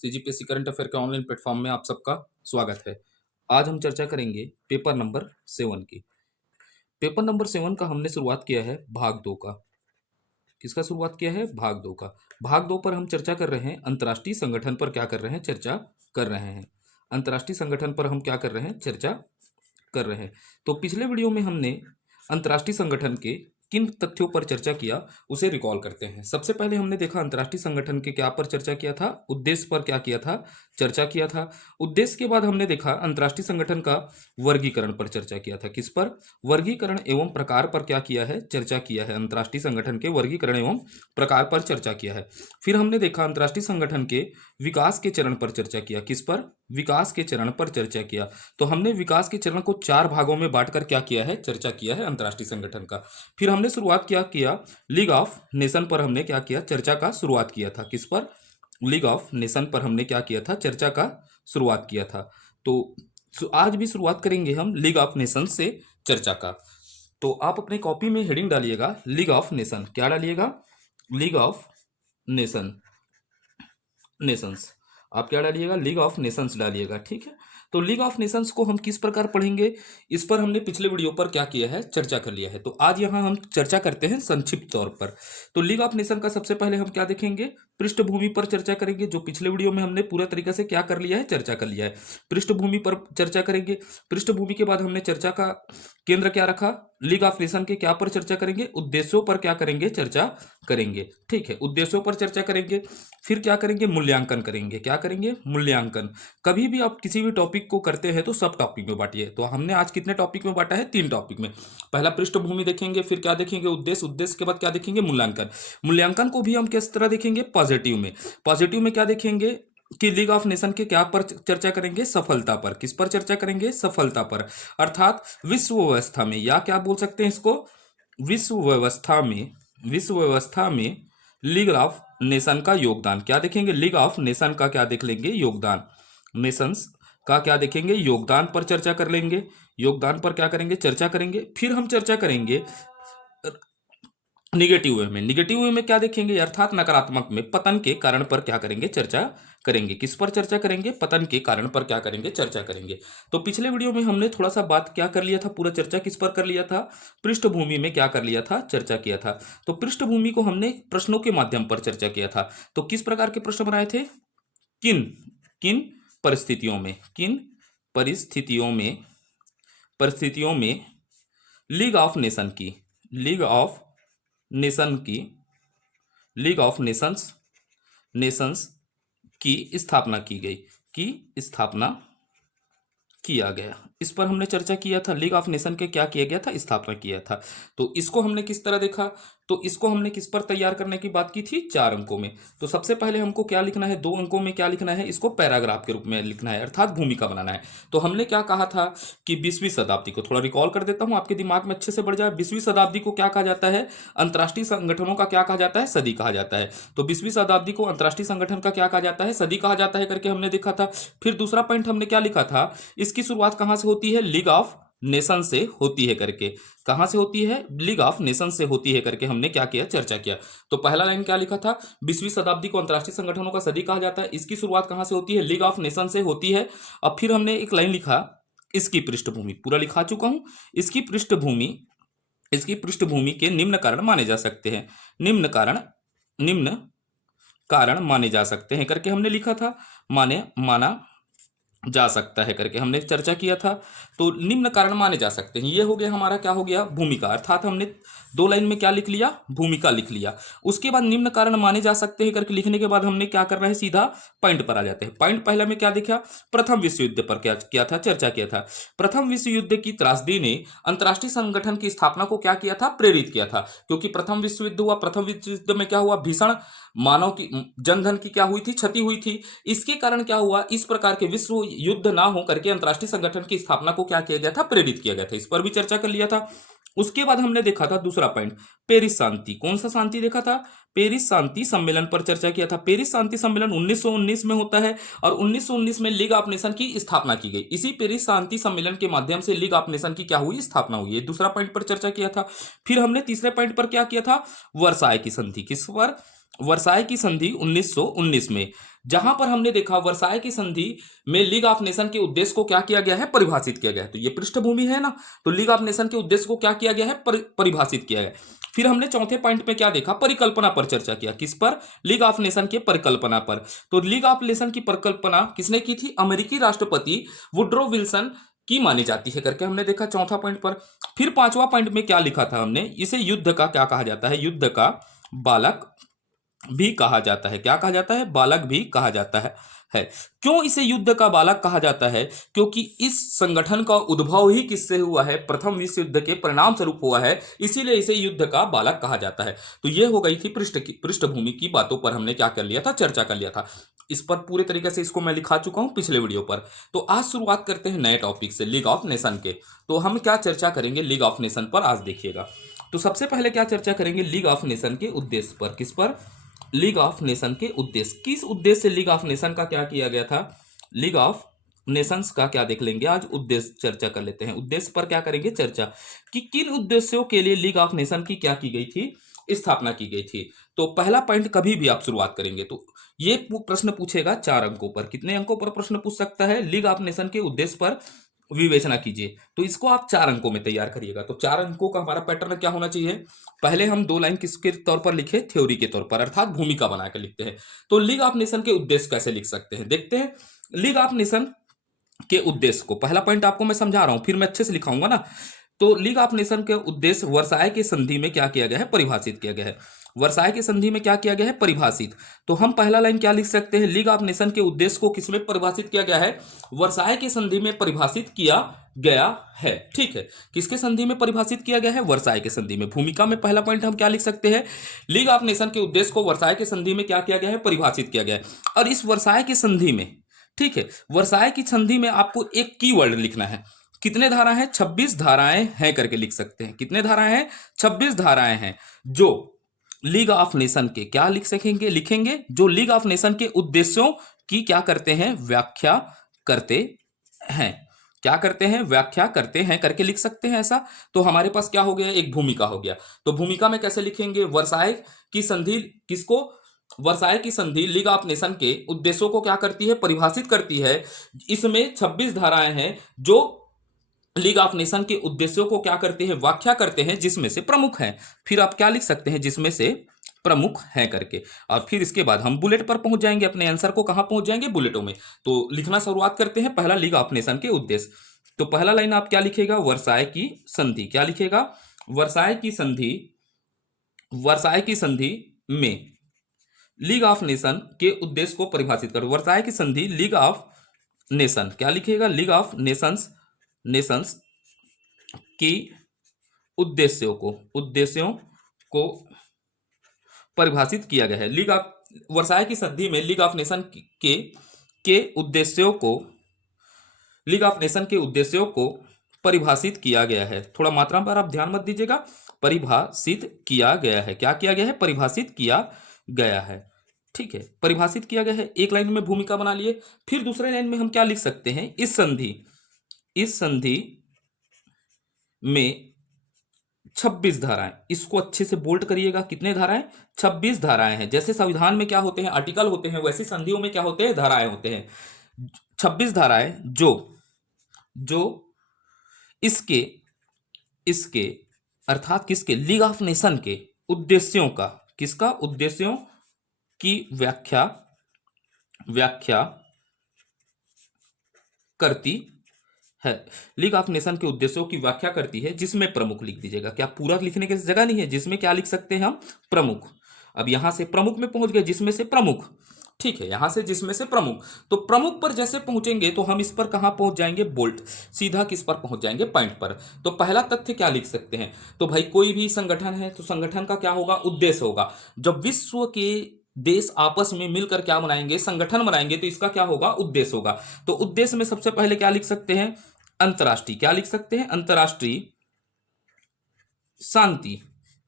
CGPSC current affair के online platform में आप सबका स्वागत है। आज हम चर्चा करेंगे पेपर नंबर 7 की। पेपर नंबर 7 का हमने शुरुआत किया है भाग 2 का। किसका शुरुआत किया है? भाग 2 का। भाग 2 पर हम चर्चा कर रहे हैं अंतर्राष्ट्रीय संगठन पर क्या कर रहे हैं? चर्चा कर रहे हैं। अंतर्राष्ट्रीय संगठन पर हम क्या कर रहे हैं? चर्चा कर रहे हैं। तो पिछले वीडियो में हमने अंतर्राष्ट्रीय संगठन के किन तथ्यों पर चर्चा किया उसे रिकॉल करते हैं। सबसे पहले हमने देखा अंतर्राष्ट्रीय संगठन के क्या पर चर्चा किया था? उद्देश्य पर क्या किया था? चर्चा किया था। उद्देश्य के बाद हमने देखा अंतर्राष्ट्रीय संगठन का वर्गीकरण पर चर्चा किया था। किस पर? वर्गीकरण एवं प्रकार पर क्या किया है? चर्चा किया है। अंतर्राष्ट्रीय संगठन के वर्गीकरण एवं प्रकार पर चर्चा किया है। फिर हमने देखा अंतर्राष्ट्रीय संगठन के विकास के चरण पर चर्चा किया। किस पर? विकास के चरण पर चर्चा किया। तो हमने विकास के चरण को 4 भागों में बांटकर क्या किया है? चर्चा किया है अंतर्राष्ट्रीय संगठन का। फिर हमने शुरुआत क्या किया? लीग ऑफ नेशन पर हमने क्या किया? चर्चा का शुरुआत किया था। किस पर? लीग ऑफ नेशन पर हमने क्या किया था? चर्चा का शुरुआत किया था। तो आज भी शुरुआत करेंगे हम लीग ऑफ नेशन से चर्चा का। तो आप अपने कॉपी में हेडिंग डालिएगा लीग ऑफ नेशन। क्या डालिएगा? League of nation, Nations. आप क्या डालिएगा? लीग ऑफ नेशंस डालिएगा। ठीक है। तो लीग ऑफ नेशंस को हम किस प्रकार पढ़ेंगे, इस पर हमने पिछले वीडियो पर क्या किया है? चर्चा कर लिया है। तो आज यहां हम चर्चा करते हैं संक्षिप्त तौर पर। तो लीग ऑफ नेशन का सबसे पहले हम क्या देखेंगे? पृष्ठभूमि पर चर्चा करेंगे, जो पिछले वीडियो में हमने पूरा तरीके से क्या कर लिया है? चर्चा कर लिया है। पृष्ठभूमि पर चर्चा करेंगे। पृष्ठभूमि के बाद हमने चर्चा का केंद्र क्या रखा? लीग ऑफ नेशन के क्या पर चर्चा करेंगे? उद्देश्यों पर क्या करेंगे? चर्चा करेंगे। ठीक है, उद्देश्यों पर चर्चा करेंगे। फिर क्या करेंगे? मूल्यांकन करेंगे। क्या करेंगे? मूल्यांकन। कभी भी आप किसी भी टॉपिक को करते हैं तो सब टॉपिक में बांटिए। तो हमने आज कितने टॉपिक में बांटा है? 3 टॉपिक में। पहला पृष्ठभूमि देखेंगे, फिर क्या देखेंगे? उद्देश्य। उद्देश्य के बाद क्या देखेंगे? मूल्यांकन। मूल्यांकन को भी हम किस तरह देखेंगे? पॉजिटिव में। पॉजिटिव में क्या देखेंगे कि लीग ऑफ नेशन के क्या पर चर्चा करेंगे? सफलता पर। किस पर चर्चा करेंगे? सफलता पर। अर्थात विश्व व्यवस्था में, या क्या बोल सकते हैं इसको? विश्व व्यवस्था में, विश्व व्यवस्था में लीग ऑफ नेशन का योगदान। क्या देखेंगे? लीग ऑफ नेशन का क्या देख लेंगे? योगदान। नेशंस का क्या देखेंगे? योगदान पर चर्चा कर लेंगे। योगदान पर क्या करेंगे? चर्चा करेंगे। फिर हम चर्चा करेंगे निगेटिव वे में। निगेटिव वे में क्या देखेंगे? अर्थात नकारात्मक में पतन के कारण पर क्या करेंगे? चर्चा करेंगे। किस पर चर्चा करेंगे? पतन के कारण पर क्या करेंगे? चर्चा करेंगे। तो पिछले वीडियो में हमने थोड़ा सा बात क्या कर लिया था? पूरा चर्चा किस पर कर लिया था? पृष्ठभूमि में क्या कर लिया था? चर्चा किया था। तो पृष्ठभूमि को हमने प्रश्नों के माध्यम पर चर्चा किया था। तो किस प्रकार के प्रश्न बनाए थे? किन किन परिस्थितियों में, किन परिस्थितियों में, परिस्थितियों में लीग ऑफ नेशन की, लीग ऑफ नेशन की, लीग ऑफ नेशंस, नेशंस की स्थापना की गई, की स्थापना किया गया। इस पर हमने चर्चा किया था। लीग ऑफ नेशन के क्या किया गया था? स्थापना किया था। तो इसको हमने किस तरह देखा? तो इसको हमने किस पर तैयार करने की बात की थी? 4 अंकों में। तो सबसे पहले हमको क्या लिखना है? 2 अंकों में क्या लिखना है? इसको पैराग्राफ के रूप में लिखना है, अर्थात भूमिका बनाना है। तो हमने क्या कहा था कि 20वीं शताब्दी को थोड़ा रिकॉल कर देता हूं, आपके दिमाग में अच्छे से बढ़ जाए। 20वीं शताब्दी को क्या कहा जाता है? अंतर्राष्ट्रीय संगठनों का क्या कहा जाता है? सदी कहा जाता है। तो 20वीं शताब्दी को अंतर्राष्ट्रीय संगठन का क्या कहा जाता है? सदी कहा जाता है करके हमने देखा था। फिर दूसरा पॉइंट हमने क्या लिखा था? इसकी शुरुआत कहां से होती है? लीग ऑफ नेशन से होती है करके। कहां से होती है? लीग ऑफ नेशन से होती है करके हमने क्या किया? चर्चा किया। तो पहला लाइन क्या लिखा था? 20वीं शताब्दी को अंतर्राष्ट्रीय संगठनों का सदी कहा जाता है। इसकी शुरुआत कहां से होती है? लीग ऑफ नेशन से होती है। अब फिर हमने एक लाइन लिखा, इसकी पृष्ठभूमि। पूरा लिखा चुका हूं। इसकी पृष्ठभूमि, इसकी पृष्ठभूमि के निम्न कारण माने जा सकते हैं। निम्न कारण, निम्न कारण माने जा सकते हैं करके हमने लिखा था। माना जा सकता है करके हमने चर्चा किया था। तो निम्न कारण माने जा सकते हैं, ये हो गया हमारा, क्या हो गया? भूमिका। अर्थात हमने 2 लाइन में क्या लिख लिया? भूमिका लिख लिया। उसके बाद निम्न कारण माने जा सकते हैं करके लिखने के बाद हमने क्या करना है? सीधा पॉइंट पर आ जाते हैं। पॉइंट पहले में क्या देखा? प्रथम विश्व युद्ध पर क्या किया था? चर्चा किया था। प्रथम विश्व युद्ध की त्रासदी ने अंतर्राष्ट्रीय संगठन की स्थापना को क्या किया था? प्रेरित किया था। क्योंकि प्रथम विश्व युद्ध हुआ। प्रथम विश्व युद्ध में क्या हुआ? भीषण मानव की, जनधन की क्या हुई थी? क्षति हुई थी। इसके कारण क्या हुआ? इस प्रकार के विश्व युद्ध ना हो करके अंतर्राष्ट्रीय संगठन की स्थापना को क्या किया गया था? प्रेरित किया गया था। इस पर भी चर्चा कर लिया था। उसके बाद हमने देखा था दूसरा पॉइंट, पेरिस शांति। कौन सा शांति देखा था? पेरिस शांति सम्मेलन पर चर्चा किया था। पेरिस शांति सम्मेलन 1919 में होता है और 1919 में लीग ऑफ नेशन की स्थापना की गई। इसी पेरिस शांति सम्मेलन के माध्यम से लीग ऑफ नेशन की क्या हुई? स्थापना हुई है। दूसरा पॉइंट पर चर्चा किया था। फिर हमने तीसरे पॉइंट पर क्या किया था? वर्साय की संधि। किस पर? वर्साई की संधि 1919 में, जहां पर हमने देखा वर्साई की संधि में लीग ऑफ नेशन के उद्देश्य को क्या किया गया है, परिभाषित किया गया है। तो ये पृष्ठभूमि है ना, तो लीग ऑफ नेशन के उद्देश्य को क्या किया गया है, परिभाषित किया गया है। फिर हमने चौथे पॉइंट में क्या देखा, परिकल्पना पर चर्चा किया। किस पर, लीग ऑफ नेशन के परिकल्पना पर। तो लीग ऑफ नेशन की परिकल्पना किसने की थी, अमेरिकी राष्ट्रपति वुड्रो विल्सन की मानी जाती है करके हमने देखा चौथा पॉइंट पर। फिर पांचवा पॉइंट में क्या लिखा था हमने, इसे युद्ध का क्या कहा जाता है, युद्ध का बालक भी कहा जाता है। क्या कहा जाता है, बालक भी कहा जाता है। क्यों इसे युद्ध का बालक कहा जाता है, क्योंकि इस संगठन का उद्भव ही किससे हुआ है, प्रथम विश्व युद्ध के परिणाम स्वरूप हुआ है, इसीलिए इसे युद्ध का बालक कहा जाता है। तो यह हो गई थी पृष्ठभूमि की बातों पर हमने क्या कर लिया था, चर्चा कर लिया था। इस पर पूरे तरीके से इसको मैं लिखा चुका हूं पिछले वीडियो पर। तो आज शुरुआत करते हैं नए टॉपिक से, लीग ऑफ नेशन के। तो हम क्या चर्चा करेंगे लीग ऑफ नेशन पर, आज देखिएगा। तो सबसे पहले क्या चर्चा करेंगे, लीग ऑफ नेशन के उद्देश्य पर। किस पर, लीग ऑफ नेशन के उद्देश्य। किस उद्देश्य से लीग ऑफ नेशन का क्या किया गया था, लीग ऑफ नेशंस का क्या देख लेंगे आज, उद्देश्य चर्चा कर लेते हैं। उद्देश्य पर क्या करेंगे चर्चा, कि किन उद्देश्यों के लिए लीग ऑफ नेशन की क्या की गई थी, स्थापना की गई थी। तो पहला पॉइंट कभी भी आप शुरुआत करेंगे तो ये प्रश्न पूछेगा 4 अंकों पर। कितने अंकों पर प्रश्न पूछ सकता है, लीग ऑफ नेशन के उद्देश्य पर विवेचना कीजिए। तो इसको आप 4 अंकों में तैयार करिएगा। तो 4 अंकों का हमारा पैटर्न क्या होना चाहिए, पहले हम 2 लाइन किसके तौर पर लिखे, थ्योरी के तौर पर, अर्थात भूमिका बनाकर लिखते हैं। तो लीग ऑफ नेशन के उद्देश्य कैसे लिख सकते हैं, देखते हैं। लीग ऑफ नेशन के उद्देश्य को, पहला पॉइंट आपको मैं समझा रहा हूं, फिर मैं अच्छे से लिखाऊंगा ना। तो लीग ऑफ नेशन के उद्देश्य वर्साय के संधि में क्या किया गया है, परिभाषित किया गया है। वर्साय की संधि में क्या किया गया है, परिभाषित। तो हम पहला लाइन क्या लिख सकते हैं, लीग ऑफ नेशन के उद्देश्य को किसमें परिभाषित किया गया है, वर्साय की संधि में परिभाषित किया गया है। ठीक है, किसके संधि में परिभाषित किया गया है, वर्साय के संधि में। भूमिका में पहला पॉइंट हम क्या लिख सकते हैं, लीग ऑफ नेशन के उद्देश्य को वर्साय के संधि में क्या किया गया है, परिभाषित किया गया है। और इस वर्साय की संधि में, ठीक है, वर्साय की संधि में आपको एक कीवर्ड लिखना है। कितने धारा हैं, 26 धाराएं हैं करके लिख सकते हैं। कितने धाराएं हैं, 26 धाराएं हैं, जो लीग ऑफ नेशन के क्या लिख सकेंगे, लिखेंगे, जो लीग ऑफ नेशन के उद्देश्यों की क्या करते हैं, व्याख्या करते हैं। क्या करते हैं, व्याख्या करते हैं करके लिख सकते हैं ऐसा। तो हमारे पास क्या हो गया, एक भूमिका हो गया। तो भूमिका में कैसे लिखेंगे, वर्साय की संधि किसको, वर्साय की संधि लीग ऑफ नेशन के उद्देश्यों को क्या करती है, परिभाषित करती है। इसमें 26 धाराएं हैं जो लीग ऑफ नेशन के उद्देश्यों को क्या करते हैं, व्याख्या करते हैं, जिसमें से प्रमुख हैं। फिर आप क्या लिख सकते हैं, जिसमें से प्रमुख हैं करके। और फिर इसके बाद हम बुलेट पर पहुंच जाएंगे, अपने आंसर को कहां पहुंच जाएंगे, बुलेटों में। तो लिखना शुरुआत करते हैं, पहला लीग ऑफ नेशन के उद्देश्य। तो पहला लाइन आप क्या लिखेगा, वर्साय की संधि। क्या लिखेगा, वर्साय की संधि, वर्साय की संधि में लीग ऑफ नेशन के उद्देश्य को परिभाषित करो। वर्साय की संधि, लीग ऑफ नेशन, क्या लिखेगा, लीग ऑफ नेशंस, नेशंस की उद्देश्यों को परिभाषित किया गया है। लीग ऑफ, वर्साय की संधि में लीग ऑफ नेशन के उद्देश्यों को, लीग ऑफ नेशन के उद्देश्यों को परिभाषित किया गया है। थोड़ा मात्रा पर आप ध्यान मत दीजिएगा, परिभाषित किया गया है। क्या किया गया है, परिभाषित किया गया है। ठीक है, परिभाषित किया गया है। एक लाइन में भूमिका बना लिए। फिर दूसरे लाइन में हम क्या लिख सकते हैं, इस संधि में 26 धाराएं। इसको अच्छे से बोल्ड करिएगा, कितने धाराएं, 26 धाराएं हैं। जैसे संविधान में क्या होते हैं, आर्टिकल होते हैं, वैसे संधियों में क्या होते हैं, धाराएं होते हैं। 26 धाराएं जो इसके अर्थात किसके, लीग ऑफ नेशन के उद्देश्यों का, किसका, उद्देश्यों की व्याख्या करती है। लीग ऑफ नेशन के उद्देश्यों की व्याख्या करती है, जिसमें प्रमुख लिख दीजिएगा। क्या पूरा लिखने की जगह नहीं है, जिसमें क्या लिख सकते हैं हम, प्रमुख। अब यहां से प्रमुख में पहुंच गए, जिसमें से प्रमुख। ठीक है, यहां से जिसमें से प्रमुख। तो प्रमुख पर जैसे पहुंचेंगे तो हम इस पर कहां पहुंच जाएंगे, बोल्ट, सीधा किस पर पहुंच जाएंगे, पॉइंट पर। तो पहला तथ्य क्या लिख सकते हैं, तो भाई कोई भी संगठन है तो संगठन का क्या होगा, उद्देश्य होगा। जब विश्व के देश आपस में मिलकर क्या बनाएंगे, संगठन बनाएंगे, तो इसका क्या होगा, उद्देश्य होगा। तो उद्देश्य में सबसे पहले क्या लिख सकते हैं, अंतरराष्ट्रीय, क्या लिख सकते हैं, अंतरराष्ट्रीय शांति।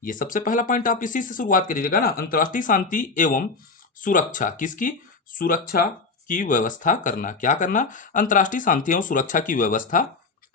ये सबसे पहला पॉइंट आप इसी से शुरुआत करिएगा ना, अंतरराष्ट्रीय शांति एवं सुरक्षा, किसकी, सुरक्षा की व्यवस्था करना। क्या करना, अंतरराष्ट्रीय शांति एवं सुरक्षा की व्यवस्था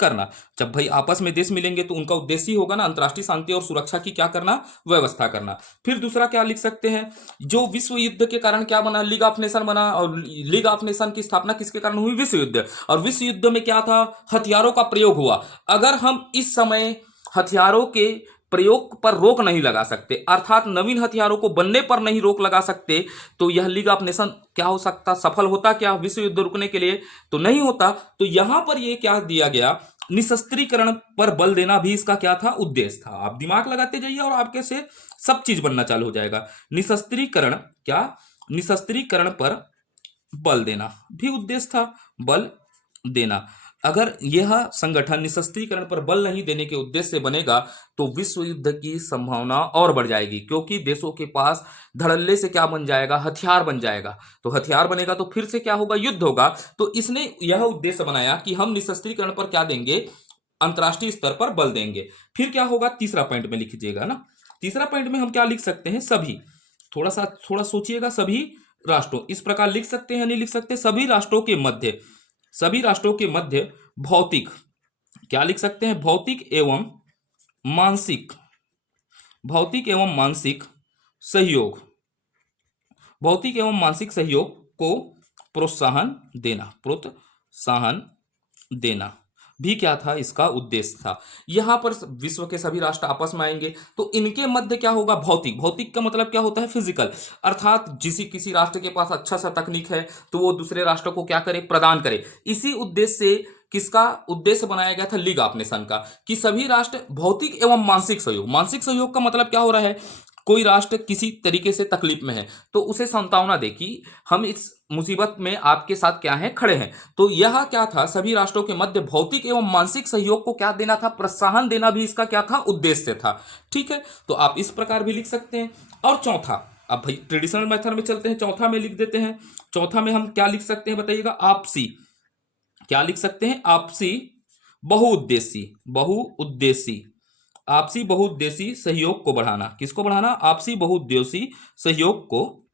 करना। जब भाई आपस में देश मिलेंगे तो उनका उद्देश्य ही होगा ना अंतर्राष्ट्रीय शांति और सुरक्षा की क्या करना, व्यवस्था करना। फिर दूसरा क्या लिख सकते हैं, जो विश्व युद्ध के कारण क्या बना, लीग ऑफ नेशन बना, और लीग ऑफ नेशन की स्थापना किसके कारण हुई, विश्व युद्ध। और विश्व युद्ध में क्या था, हथियारों का प्रयोग हुआ। अगर हम इस समय हथियारों के प्रयोग पर रोक नहीं लगा सकते, अर्थात नवीन हथियारों को बनने पर नहीं रोक लगा सकते, तो यह लीग ऑफ नेशन क्या हो सकता, सफल होता क्या विश्व युद्ध रुकने के लिए, तो नहीं होता। तो यहां पर यह क्या दिया गया, निशस्त्रीकरण पर बल देना भी इसका क्या था, उद्देश्य था। आप दिमाग लगाते जाइए और आपके से सब चीज बनना चालू हो जाएगा। निशस्त्रीकरण, क्या, निशस्त्रीकरण पर बल देना भी उद्देश्य था, बल देना। अगर यह संगठन निशस्त्रीकरण पर बल नहीं देने के उद्देश्य से बनेगा तो विश्व युद्ध की संभावना और बढ़ जाएगी, क्योंकि देशों के पास धड़ल्ले से क्या बन जाएगा, हथियार बन जाएगा। तो हथियार बनेगा तो फिर से क्या होगा, युद्ध होगा। तो इसने यह उद्देश्य बनाया कि हम निशस्त्रीकरण पर क्या देंगे, अंतर्राष्ट्रीय स्तर पर बल देंगे। फिर क्या होगा, तीसरा पॉइंट में लिख लीजिएगा ना। तीसरा पॉइंट में हम क्या लिख सकते हैं, सभी, थोड़ा सोचिएगा, सभी राष्ट्रों, इस प्रकार लिख सकते हैं, नहीं लिख सकते, सभी राष्ट्रों के मध्य, सभी राष्ट्रों के मध्य भौतिक, क्या लिख सकते हैं, भौतिक एवं मानसिक, भौतिक एवं मानसिक सहयोग, भौतिक एवं मानसिक सहयोग को प्रोत्साहन देना, प्रोत्साहन देना भी क्या था, इसका उद्देश्य था। यहां पर विश्व के सभी राष्ट्र आपस में आएंगे तो इनके मध्य क्या होगा, भौतिक, भौतिक का मतलब क्या होता है, फिजिकल, अर्थात किसी राष्ट्र के पास अच्छा सा तकनीक है तो वो दूसरे राष्ट्र को क्या करे, प्रदान करे। इसी उद्देश्य से किसका उद्देश्य बनाया गया था, लीग ऑफ नेशन का, कि सभी राष्ट्र भौतिक एवं मानसिक सहयोग, मानसिक सहयोग का मतलब क्या हो रहा है, कोई राष्ट्र किसी तरीके से तकलीफ में है तो उसे सांत्वना दे कि हम इस मुसीबत में आपके साथ क्या है, खड़े हैं। तो यह क्या था, सभी राष्ट्रों के मध्य भौतिक एवं मानसिक सहयोग को क्या देना था, प्रोत्साहन देना भी इसका क्या था, उद्देश्य था। ठीक है, तो आप इस प्रकार भी लिख सकते हैं। और चौथा, अब भाई ट्रेडिशनल मेथड में चलते हैं, चौथा में लिख देते हैं। चौथा में हम क्या लिख सकते हैं बताइएगा, आपसी, क्या लिख सकते हैं, आपसी बहुउद्देशीय, बहुउद्देशीय, आपसी बहुउद्देशीय सहयोग को बढ़ाना। किसको बढ़ाना, आपसी बहुउद्देशीय सहयोग को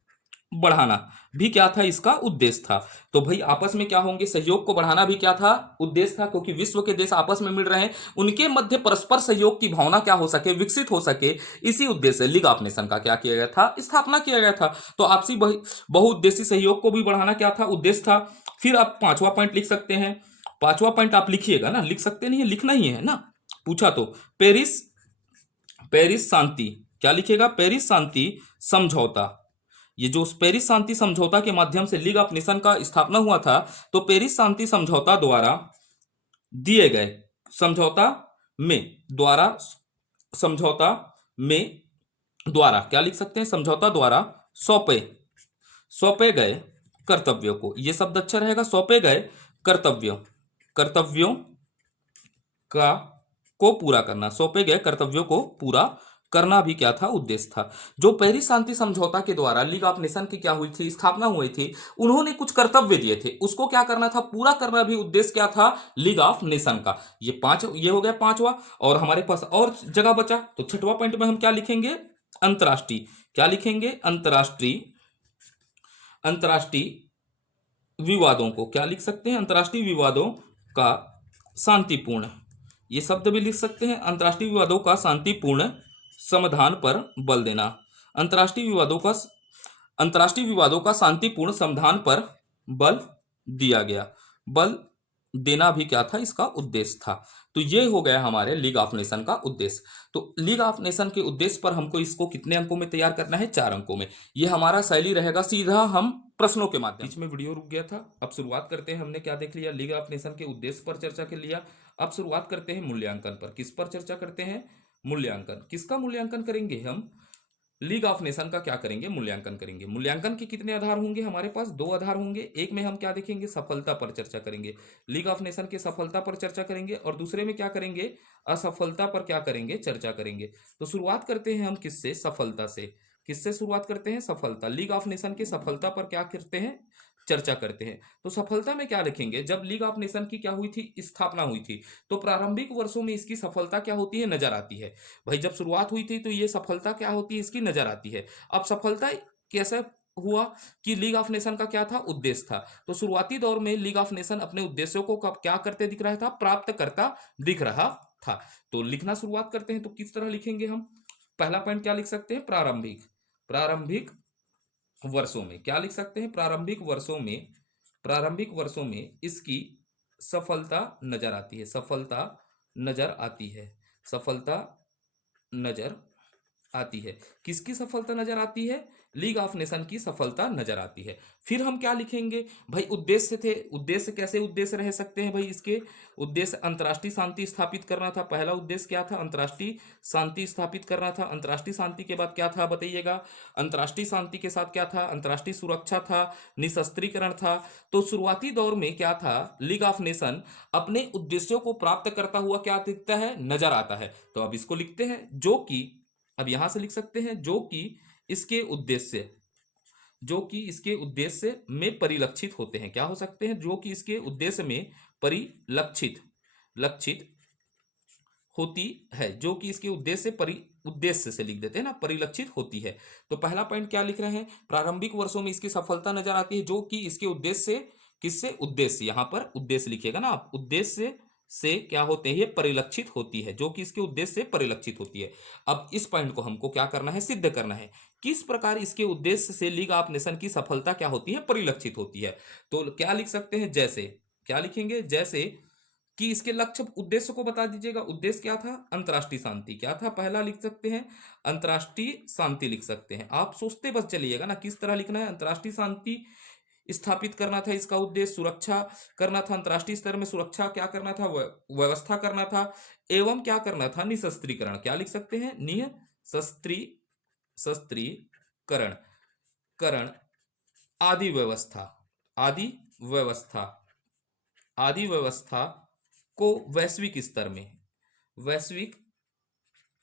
बढ़ाना भी क्या था, इसका उद्देश्य था। तो भाई आपस में क्या होंगे, सहयोग को बढ़ाना भी क्या था, उद्देश्य था, क्योंकि विश्व के देश आपस में मिल रहे हैं, उनके मध्य परस्पर सहयोग की भावना क्या हो सके, विकसित हो सके। इसी उद्देश्य से लीग ऑफ नेशन का क्या किया गया था, स्थापना किया गया था। तो आपसी बहुउद्देशीय सहयोग को भी बढ़ाना क्या था, उद्देश्य था। फिर आप पांचवा पॉइंट लिख सकते हैं। पांचवा पॉइंट आप लिखिएगा ना, लिख सकते नहीं है, लिखना ही है ना, पूछा तो। पेरिस, पेरिस शांति, क्या लिखेगा, पेरिस शांति समझौता। ये जो पेरिस शांति समझौता के माध्यम से लीग ऑफ नेशन का स्थापना हुआ था, तो पेरिस शांति समझौता द्वारा दिए गए, समझौता में द्वारा, समझौता में द्वारा क्या लिख सकते हैं, समझौता द्वारा सौंपे, सौंपे गए कर्तव्यों को, ये शब्द अच्छा रहेगा, सौंपे गए कर्तव्यों, कर्तव्यों का को पूरा करना, सौंपे गए कर्तव्यों को पूरा करना भी क्या था, उद्देश्य था। जो पेरिस शांति समझौता के द्वारा लीग ऑफ नेशन की क्या हुई थी, स्थापना हुई थी, उन्होंने कुछ कर्तव्य दिए थे, उसको क्या करना था, पूरा करना भी उद्देश्य क्या था, लीग ऑफ नेशन का। ये हो गया पांचवा। और हमारे पास और जगह बचा, तो छठवां पॉइंट में हम क्या लिखेंगे, अंतरराष्ट्रीय, क्या लिखेंगे, अंतरराष्ट्रीय, अंतरराष्ट्रीय विवादों को, क्या लिख सकते हैं, अंतरराष्ट्रीय विवादों का शांतिपूर्ण, ये शब्द भी लिख सकते हैं, अंतरराष्ट्रीय विवादों का शांतिपूर्ण समाधान पर बल देना। अंतरराष्ट्रीय विवादों का, अंतरराष्ट्रीय विवादों का शांतिपूर्ण समाधान पर बल दिया गया, बल देना भी क्या था, इसका उद्देश्य था। तो ये हो गया हमारे लीग ऑफ नेशन का उद्देश्य। तो लीग ऑफ नेशन के उद्देश्य पर हमको इसको कितने अंकों में तैयार करना है, 4 अंकों में। ये हमारा शैली रहेगा, सीधा हम प्रश्नों के माध्यम, बीच में वीडियो रुक गया था। अब शुरुआत करते हैं, हमने क्या देख लिया, लीग ऑफ नेशन के उद्देश्य पर चर्चा कर लिया। अब शुरुआत करते हैं मूल्यांकन पर। किस पर चर्चा करते हैं, मूल्यांकन। किसका मूल्यांकन करेंगे हम, लीग ऑफ नेशन का क्या करेंगे, मूल्यांकन करेंगे। मूल्यांकन के कितने आधार होंगे, हमारे पास 2 आधार होंगे। एक में हम क्या देखेंगे, सफलता पर चर्चा करेंगे, लीग ऑफ नेशन के सफलता पर चर्चा करेंगे, और दूसरे में क्या करेंगे, असफलता पर क्या करेंगे, चर्चा करेंगे। तो शुरुआत करते हैं हम किससे, सफलता से। किससे शुरुआत करते हैं, सफलता। लीग ऑफ नेशन की सफलता पर क्या करते हैं, चर्चा करते हैं। तो सफलता में क्या लिखेंगे, जब लीग ऑफ नेशन की क्या हुई थी, स्थापना हुई थी, तो प्रारंभिक वर्षों में इसकी सफलता क्या होती है, नजर आती है। भाई जब शुरुआत हुई थी तो ये सफलता क्या होती है, इसकी नजर आती है। अब सफलता कैसे हुआ कि लीग ऑफ नेशन का क्या था, उद्देश्य था। तो शुरुआती दौर में लीग ऑफ नेशन अपने उद्देश्यों को क्या करते दिख रहा था, प्राप्त करता दिख रहा था। तो लिखना शुरुआत करते हैं। तो किस तरह लिखेंगे हम? पहला पॉइंट क्या लिख सकते हैं? प्रारंभिक, प्रारंभिक वर्षों में क्या लिख सकते हैं? प्रारंभिक वर्षों में, प्रारंभिक वर्षों में इसकी सफलता नजर आती है, सफलता नजर आती है, सफलता नजर आती है। किसकी सफलता नजर आती है? लीग ऑफ नेशन की सफलता नजर आती है। फिर हम क्या लिखेंगे भाई? उद्देश्य थे। उद्देश्य कैसे उद्देश्य रह सकते हैं भाई? इसके उद्देश्य अंतर्राष्ट्रीय शांति स्थापित करना था। पहला उद्देश्य क्या था? अंतर्राष्ट्रीय शांति स्थापित करना था। अंतर्राष्ट्रीय शांति के बाद क्या था बताइएगा? अंतर्राष्ट्रीय शांति के साथ क्या था? अंतर्राष्ट्रीय सुरक्षा था, निशस्त्रीकरण था। तो शुरुआती दौर में क्या था? लीग ऑफ नेशन अपने उद्देश्यों को प्राप्त करता हुआ क्या दिखता है, नजर आता है। तो अब इसको लिखते हैं, जो कि अब यहां से लिख सकते हैं जो कि इसके उद्देश्य, जो कि इसके उद्देश्य में परिलक्षित होते हैं। क्या हो सकते हैं? जो कि इसके उद्देश्य में परिलक्षित, लक्षित होती है, जो कि इसके उद्देश्य उद्देश्य से लिख देते हैं ना, परिलक्षित होती है। तो पहला पॉइंट क्या लिख रहे हैं? प्रारंभिक वर्षों में इसकी सफलता नजर आती है, जो कि इसके उद्देश्य, किससे? उद्देश्य, यहां पर उद्देश्य लिखिएगा ना आप, उद्देश्य से क्या होते हैं? ये परिलक्षित होती है, जो कि इसके उद्देश्य से परिलक्षित होती है। अब इस पॉइंट को हमको क्या करना है? सिद्ध करना है। किस प्रकार इसके उद्देश्य से लीग ऑफ नेशन की सफलता क्या होती है? परिलक्षित होती है। तो क्या लिख सकते हैं? जैसे, क्या लिखेंगे? जैसे कि इसके लक्ष्य उद्देश्य को बता दीजिएगा। उद्देश्य क्या था? अंतर्राष्ट्रीय शांति। क्या था? पहला लिख सकते हैं अंतर्राष्ट्रीय शांति लिख सकते हैं। आप सोचते बस चलिएगा ना किस तरह लिखना है। अंतर्राष्ट्रीय शांति स्थापित करना था इसका उद्देश्य, सुरक्षा करना था, अंतर्राष्ट्रीय स्तर में सुरक्षा क्या करना था? व्यवस्था करना था, एवं क्या करना था? निशस्त्रीकरण। क्या लिख सकते हैं? शस्त्रीकरण, करण, आदि व्यवस्था, आदि व्यवस्था, आदि व्यवस्था को वैश्विक स्तर में, वैश्विक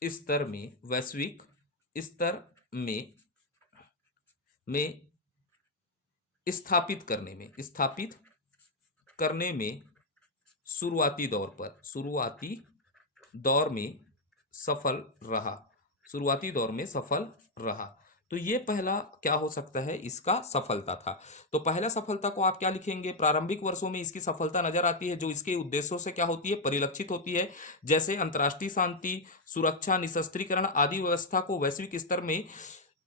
स्तर में, वैश्विक स्तर में स्थापित करने में, स्थापित करने में शुरुआती दौर पर, शुरुआती दौर में सफल रहा, शुरुआती दौर में सफल रहा। तो ये पहला क्या हो सकता है? इसका सफलता था। तो पहला सफलता को आप क्या लिखेंगे? प्रारंभिक वर्षों में इसकी सफलता नजर आती है, जो इसके उद्देश्यों से क्या होती है? परिलक्षित होती है। जैसे अंतर्राष्ट्रीय शांति, सुरक्षा, निशस्त्रीकरण आदि व्यवस्था को वैश्विक स्तर में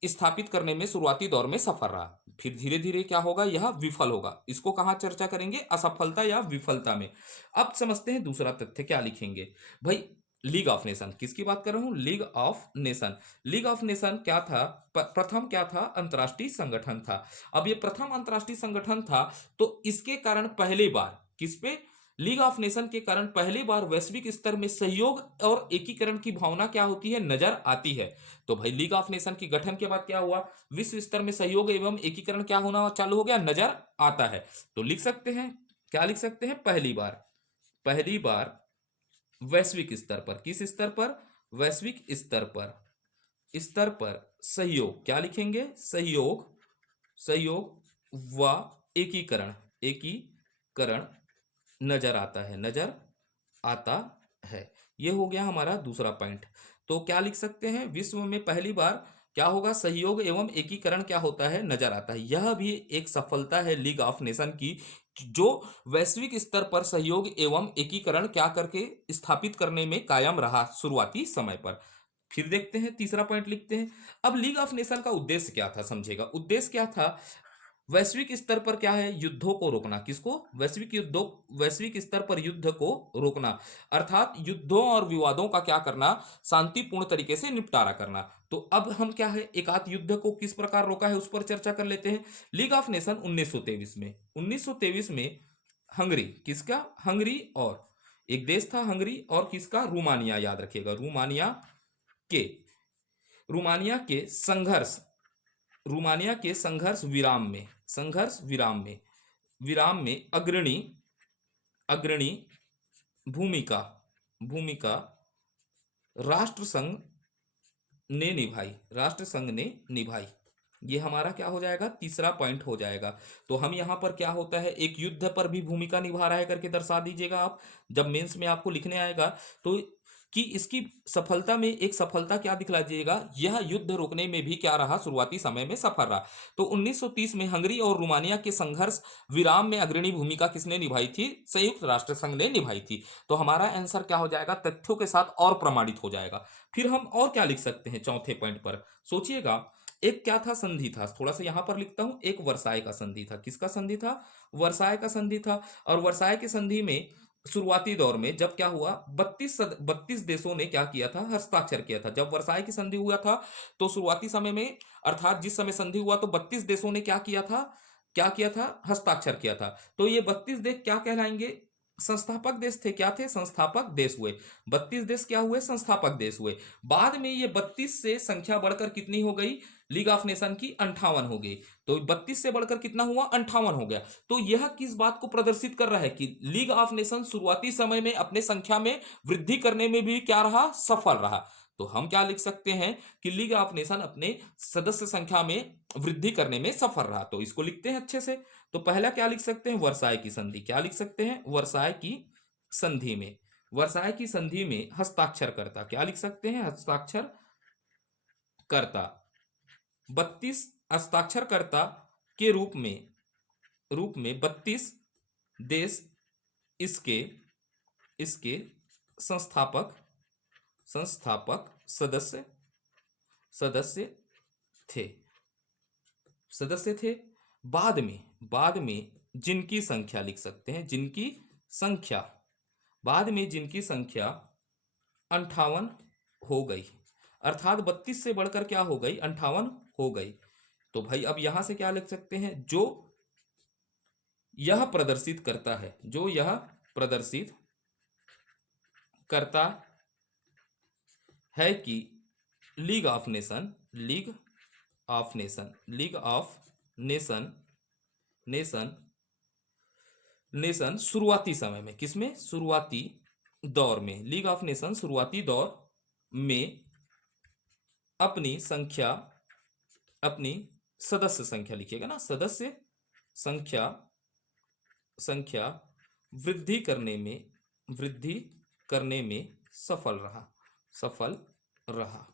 स्थापित करने में शुरुआती दौर में सफल रहा। फिर धीरे धीरे क्या होगा? यह विफल होगा। इसको कहां चर्चा करेंगे? असफलता या विफलता में। अब समझते हैं दूसरा तथ्य क्या लिखेंगे भाई? लीग ऑफ नेशन, किसकी बात कर रहा हूं? League of nation. League of nation क्या था? प्रथम क्या था? अंतर्राष्ट्रीय संगठन था। अब ये प्रथम अंतर्राष्ट्रीय संगठन था, तो इसके कारण पहली बार किस पे? लीग ऑफ नेशन के कारण पहली बार वैश्विक स्तर में सहयोग और एकीकरण की भावना क्या होती है? नजर आती है। तो भाई लीग ऑफ नेशन की गठन के बाद क्या हुआ? विश्व स्तर में सहयोग एवं एकीकरण क्या होना चालू हो गया? नजर आता है। तो लिख सकते हैं, क्या लिख सकते हैं? पहली बार, पहली बार वैश्विक स्तर पर, किस स्तर पर? वैश्विक स्तर पर, स्तर पर सहयोग, क्या लिखेंगे? सहयोग, सहयोग व एकीकरण, एकीकरण नजर आता है, नजर आता है। यह हो गया हमारा दूसरा पॉइंट। तो क्या लिख सकते हैं? विश्व में पहली बार क्या होगा? सहयोग एवं एकीकरण क्या होता है? नजर आता है। यह भी एक सफलता है लीग ऑफ नेशन की, जो वैश्विक स्तर पर सहयोग एवं एकीकरण क्या करके स्थापित करने में कायम रहा शुरुआती समय पर। फिर देखते हैं तीसरा पॉइंट लिखते हैं। अब लीग ऑफ नेशन का उद्देश्य क्या था? समझेगा। उद्देश्य क्या था? वैश्विक स्तर पर क्या है? युद्धों को रोकना। किसको? वैश्विक युद्धों, वैश्विक स्तर पर युद्ध को रोकना, अर्थात युद्धों और विवादों का क्या करना? शांतिपूर्ण तरीके से निपटारा करना। तो अब हम क्या है, एक आध युद्ध को किस प्रकार रोका है उस पर चर्चा कर लेते हैं। लीग ऑफ नेशन 1923 में, 1923 में हंगरी, किसका? हंगरी, और एक देश था हंगरी, और किसका? रोमानिया, याद रखिएगा, रोमानिया के, रोमानिया के संघर्ष, रोमानिया के संघर्ष विराम में, संघर्ष विराम में, विराम में अग्रणी, अग्रणी भूमिका, भूमिका राष्ट्र संघ ने निभाई, राष्ट्र संघ ने निभाई। ये हमारा क्या हो जाएगा? तीसरा पॉइंट हो जाएगा। तो हम यहां पर क्या होता है? एक युद्ध पर भी भूमिका निभा रहा है करके दर्शा दीजिएगा आप, जब मेंस में आपको लिखने आएगा। तो कि इसकी सफलता में एक सफलता क्या दिखलाइएगा, यह युद्ध रोकने में भी क्या रहा, शुरुआती समय में सफल रहा। तो 1930 में हंगरी और रोमानिया के संघर्ष विराम में अग्रणी भूमिका किसने निभाई थी, संयुक्त राष्ट्र संघ ने निभाई थी। तो हमारा आंसर क्या हो जाएगा, तथ्यों के साथ और प्रमाणित हो जाएगा। फिर हम और क्या लिख सकते हैं चौथे पॉइंट पर, सोचिएगा। एक क्या था, संधि था, थोड़ा सा यहां पर लिखता हूं, एक वर्साय का संधि था। किसका संधि था, वर्साय का संधि था। और वर्साय की संधि में शुरुआती दौर में जब क्या हुआ, 32 देशों ने क्या किया था, हस्ताक्षर किया था। जब वर्साय की संधि हुआ था तो शुरुआती समय में, अर्थात जिस समय संधि हुआ तो 32 देशों ने क्या किया था, क्या किया था, हस्ताक्षर किया था। तो ये 32 देश क्या कहलाएंगे, संस्थापक देश थे। क्या थे, संस्थापक देश हुए। 32 देश क्या हुए, संस्थापक देश हुए। बाद में ये 32 से संख्या बढ़कर कितनी हो गई, लीग ऑफ नेशन की 58 हो गई। तो 32 से बढ़कर कितना हुआ, 58 हो गया। तो यह किस बात को प्रदर्शित कर रहा है कि लीग ऑफ नेशन शुरुआती समय में अपने संख्या में वृद्धि करने में भी क्या रहा, सफल रहा। तो हम क्या लिख सकते हैं कि लीग ऑफ नेशन अपने सदस्य संख्या में वृद्धि करने में सफल रहा। तो इसको लिखते हैं अच्छे से। तो पहला क्या लिख सकते हैं, वर्साय की संधि। क्या लिख सकते हैं, वर्साय की संधि में, वर्साय की संधि में हस्ताक्षर करता, क्या लिख सकते हैं, हस्ताक्षर करता। 32 हस्ताक्षरकर्ता के रूप में 32 देश इसके इसके संस्थापक संस्थापक सदस्य सदस्य थे सदस्य थे। बाद में जिनकी संख्या लिख सकते हैं, जिनकी संख्या, बाद में जिनकी संख्या 58 हो गई, अर्थात 32 से बढ़कर क्या हो गई, 58 हो गई। तो भाई अब यहां से क्या लिख सकते हैं, जो यह प्रदर्शित करता है, जो यह प्रदर्शित करता है कि league of nation league of nation league of nation nation nation शुरुआती समय में, किसमें, शुरुआती दौर में, लीग ऑफ नेशन शुरुआती दौर में अपनी संख्या, अपनी सदस्य संख्या लिखिएगा ना, सदस्य संख्या संख्या वृद्धि करने में सफल रहा।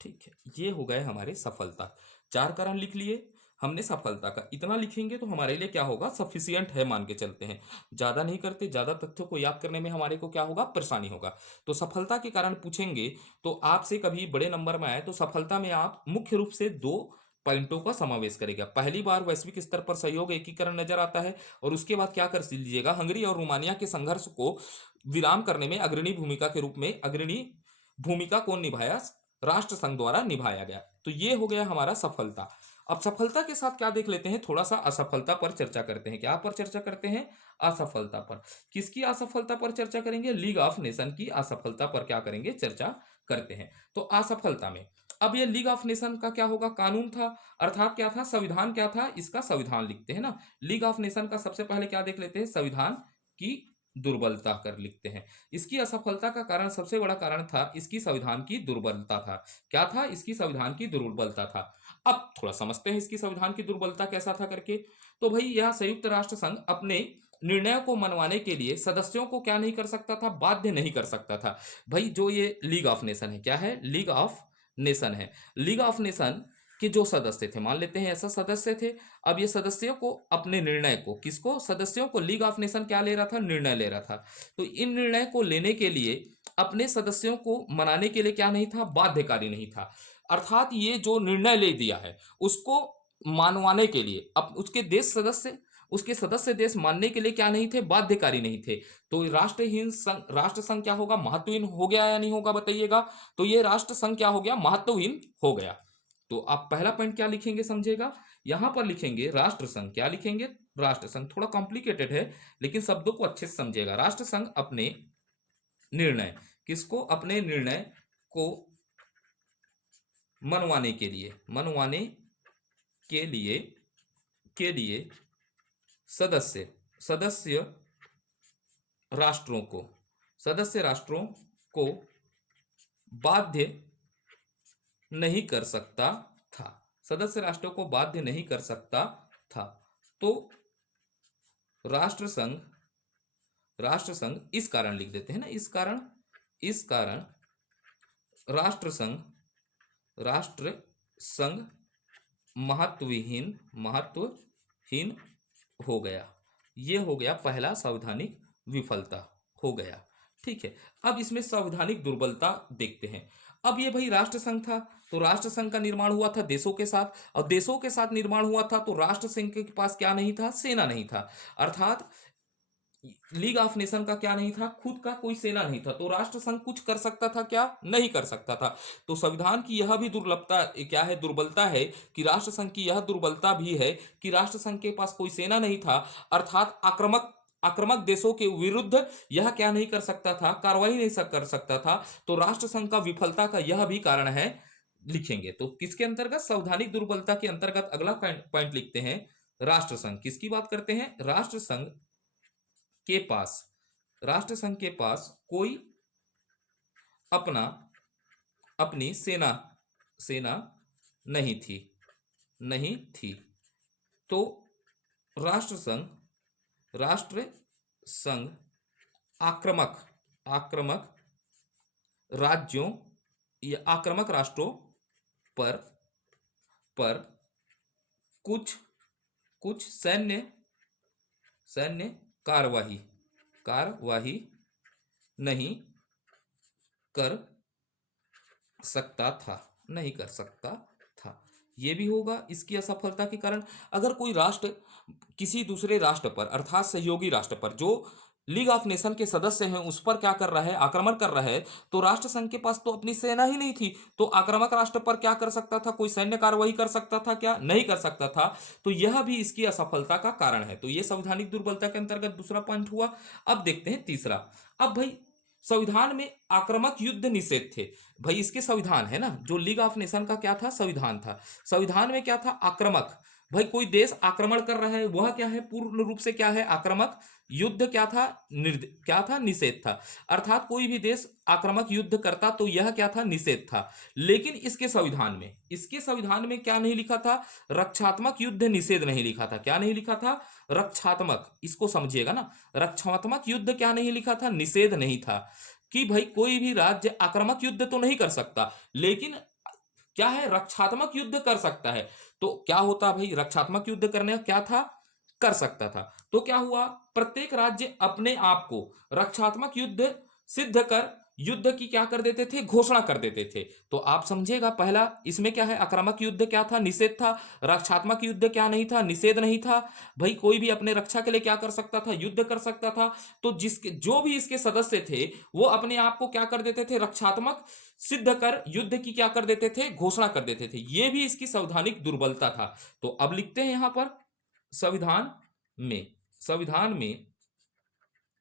ठीक है, ये हो गए हमारे सफलता। 4 कारण लिख लिए हमने सफलता का। इतना लिखेंगे तो हमारे लिए क्या होगा, सफिशियंट है मान के चलते हैं। ज्यादा नहीं करते, ज्यादा तथ्यों को याद करने में हमारे को क्या होगा, परेशानी होगा। तो सफलता के कारण पूछेंगे तो आपसे कभी बड़े नंबर में आए तो सफलता में आप मुख्य रूप से 2 पॉइंटों का समावेश करेगा। पहली बार वैश्विक स्तर पर सहयोग एकीकरण नजर आता है, और उसके बाद क्या कर लीजिएगा, हंगरी और रोमानिया के संघर्ष को विराम करने में अग्रणी भूमिका के रूप में, अग्रणी भूमिका कौन निभाया, राष्ट्र संघ द्वारा निभाया गया। तो ये हो गया हमारा सफलता। अब सफलता के साथ क्या देख लेते हैं, थोड़ा सा असफलता पर चर्चा करते हैं। क्या पर चर्चा करते हैं, असफलता पर। किसकी असफलता पर चर्चा करेंगे, लीग ऑफ नेशन की असफलता पर क्या करेंगे, चर्चा करते हैं। तो असफलता में अब ये लीग ऑफ नेशन का क्या होगा, कानून था, अर्थात क्या था, संविधान क्या था, इसका संविधान लिखते हैं ना। लीग ऑफ नेशन का सबसे पहले क्या देख लेते हैं, संविधान की दुर्बलता कर लिखते हैं। इसकी असफलता का कारण, सबसे बड़ा कारण था इसकी संविधान की दुर्बलता था। क्या था, इसकी संविधान की दुर्बलता था। अब थोड़ा समझते हैं इसकी संविधान की दुर्बलता कैसा था करके। तो भाई यह संयुक्त राष्ट्र संघ अपने निर्णयों को मनवाने के लिए सदस्यों को क्या नहीं कर सकता था, बाध्य नहीं कर सकता था। भाई जो ये लीग ऑफ नेशन है, क्या है, लीग ऑफ नेशन है। लीग ऑफ नेशन के जो सदस्य थे, मान लेते हैं ऐसा सदस्य थे। अब ये सदस्यों को अपने निर्णय को, किसको, सदस्यों को, लीग ऑफ नेशन क्या ले रहा था, निर्णय ले रहा था। तो इन निर्णय को लेने के लिए अपने सदस्यों को मनाने के लिए क्या नहीं था, बाध्यकारी नहीं था। अर्थात ये जो निर्णय ले दिया है उसको मानवाने के लिए अब उसके सदस्य देश मानने के लिए क्या नहीं थे, बाध्यकारी नहीं थे। तो राष्ट्र संघ क्या होगा, महत्वहीन हो गया या नहीं होगा, बताइएगा। तो ये राष्ट्र संघ क्या हो गया, महत्वहीन हो गया। तो आप पहला पॉइंट क्या लिखेंगे, समझेगा, यहां पर लिखेंगे राष्ट्र संघ। क्या लिखेंगे, राष्ट्र संघ। थोड़ा कॉम्प्लिकेटेड है लेकिन शब्दों को अच्छे से समझेगा। राष्ट्र संघ अपने निर्णय, किसको, अपने निर्णय को मनवाने के लिए सदस्य राष्ट्रों को बाध्य नहीं कर सकता था। सदस्य राष्ट्रों को बाध्य नहीं कर सकता था। तो राष्ट्र संघ इस कारण लिख देते हैं ना, इस कारण इस कारण राष्ट्र संघ महत्वहीन हो गया। ये हो गया पहला संवैधानिक विफलता हो गया। ठीक है, अब इसमें संवैधानिक दुर्बलता देखते हैं। अब ये भाई राष्ट्र संघ था, तो राष्ट्र संघ का निर्माण हुआ था देशों के साथ, और देशों के साथ निर्माण हुआ था तो राष्ट्र संघ के पास क्या नहीं था, सेना नहीं था। अर्थात लीग ऑफ नेशन का क्या नहीं था, खुद का कोई सेना नहीं था। तो राष्ट्र संघ कुछ कर सकता था क्या, नहीं कर सकता था। तो संविधान की यह भी दुर्लभता क्या है, दुर्बलता है कि राष्ट्र संघ की यह दुर्बलता भी है कि राष्ट्र संघ के पास कोई सेना नहीं था। अर्थात आक्रामक देशों के विरुद्ध यह क्या नहीं कर सकता था, कार्रवाई नहीं कर सकता था। तो राष्ट्र संघ का विफलता का यह भी कारण है, लिखेंगे। तो किसके अंतर्गत, संवैधानिक दुर्बलता के अंतर्गत अगला पॉइंट लिखते हैं, राष्ट्र संघ। किसकी बात करते हैं, राष्ट्र संघ के पास कोई अपनी सेना नहीं थी। तो राष्ट्र संघ आक्रामक राज्यों या आक्रामक राष्ट्रों पर कुछ सैन्य कार्यवाही नहीं कर सकता था। यह भी होगा इसकी असफलता के कारण। अगर कोई राष्ट्र किसी दूसरे राष्ट्र पर, अर्थात सहयोगी राष्ट्र पर, जो लीग ऑफ नेशन के सदस्य हैं, उस पर क्या कर रहा है, आक्रमण कर रहा है, तो राष्ट्र संघ के पास तो अपनी सेना ही नहीं थी। तो आक्रामक राष्ट्र पर क्या कर सकता था, कोई सैन्य कार्रवाई कर सकता था क्या, नहीं कर सकता था। तो यह भी इसकी असफलता का कारण है। तो यह संवैधानिक दुर्बलता के अंतर्गत दूसरा पॉइंट हुआ। अब देखते हैं तीसरा। अब भाई संविधान में आक्रामक युद्ध निषेध थे। भाई इसके संविधान है ना, जो लीग ऑफ नेशन का क्या था, संविधान था। संविधान में क्या था, आक्रामक। भाई कोई देश आक्रमण कर रहा है, वह क्या है, पूर्ण रूप से क्या है, आक्रामक। युद्ध क्या था, निषेध था। अर्थात कोई भी देश आक्रामक युद्ध करता तो यह क्या था, निषेध था। लेकिन इसके संविधान में क्या नहीं लिखा था, रक्षात्मक युद्ध निषेध नहीं लिखा था। क्या नहीं लिखा था, रक्षात्मक, इसको समझिएगा ना, रक्षात्मक युद्ध क्या नहीं लिखा था, निषेध नहीं था। कि भाई कोई भी राज्य आक्रामक युद्ध तो नहीं कर सकता, लेकिन क्या है, रक्षात्मक युद्ध कर सकता है। तो क्या होता भाई, रक्षात्मक युद्ध करने का क्या था, कर सकता था। तो क्या हुआ, प्रत्येक राज्य अपने आप को रक्षात्मक युद्ध सिद्ध कर युद्ध की क्या कर देते थे, घोषणा कर देते थे। तो आप समझिएगा, पहला इसमें क्या है, आक्रामक युद्ध क्या था, निषेध था। रक्षात्मक युद्ध क्या नहीं था, निषेध नहीं था। भाई कोई भी अपने रक्षा के लिए क्या कर सकता था, युद्ध कर सकता था। तो जो भी इसके सदस्य थे वो अपने आप को क्या कर देते थे, रक्षात्मक सिद्ध कर युद्ध की क्या कर देते थे, घोषणा कर देते थे। यह भी इसकी संवैधानिक दुर्बलता था। तो अब लिखते हैं यहां पर, संविधान में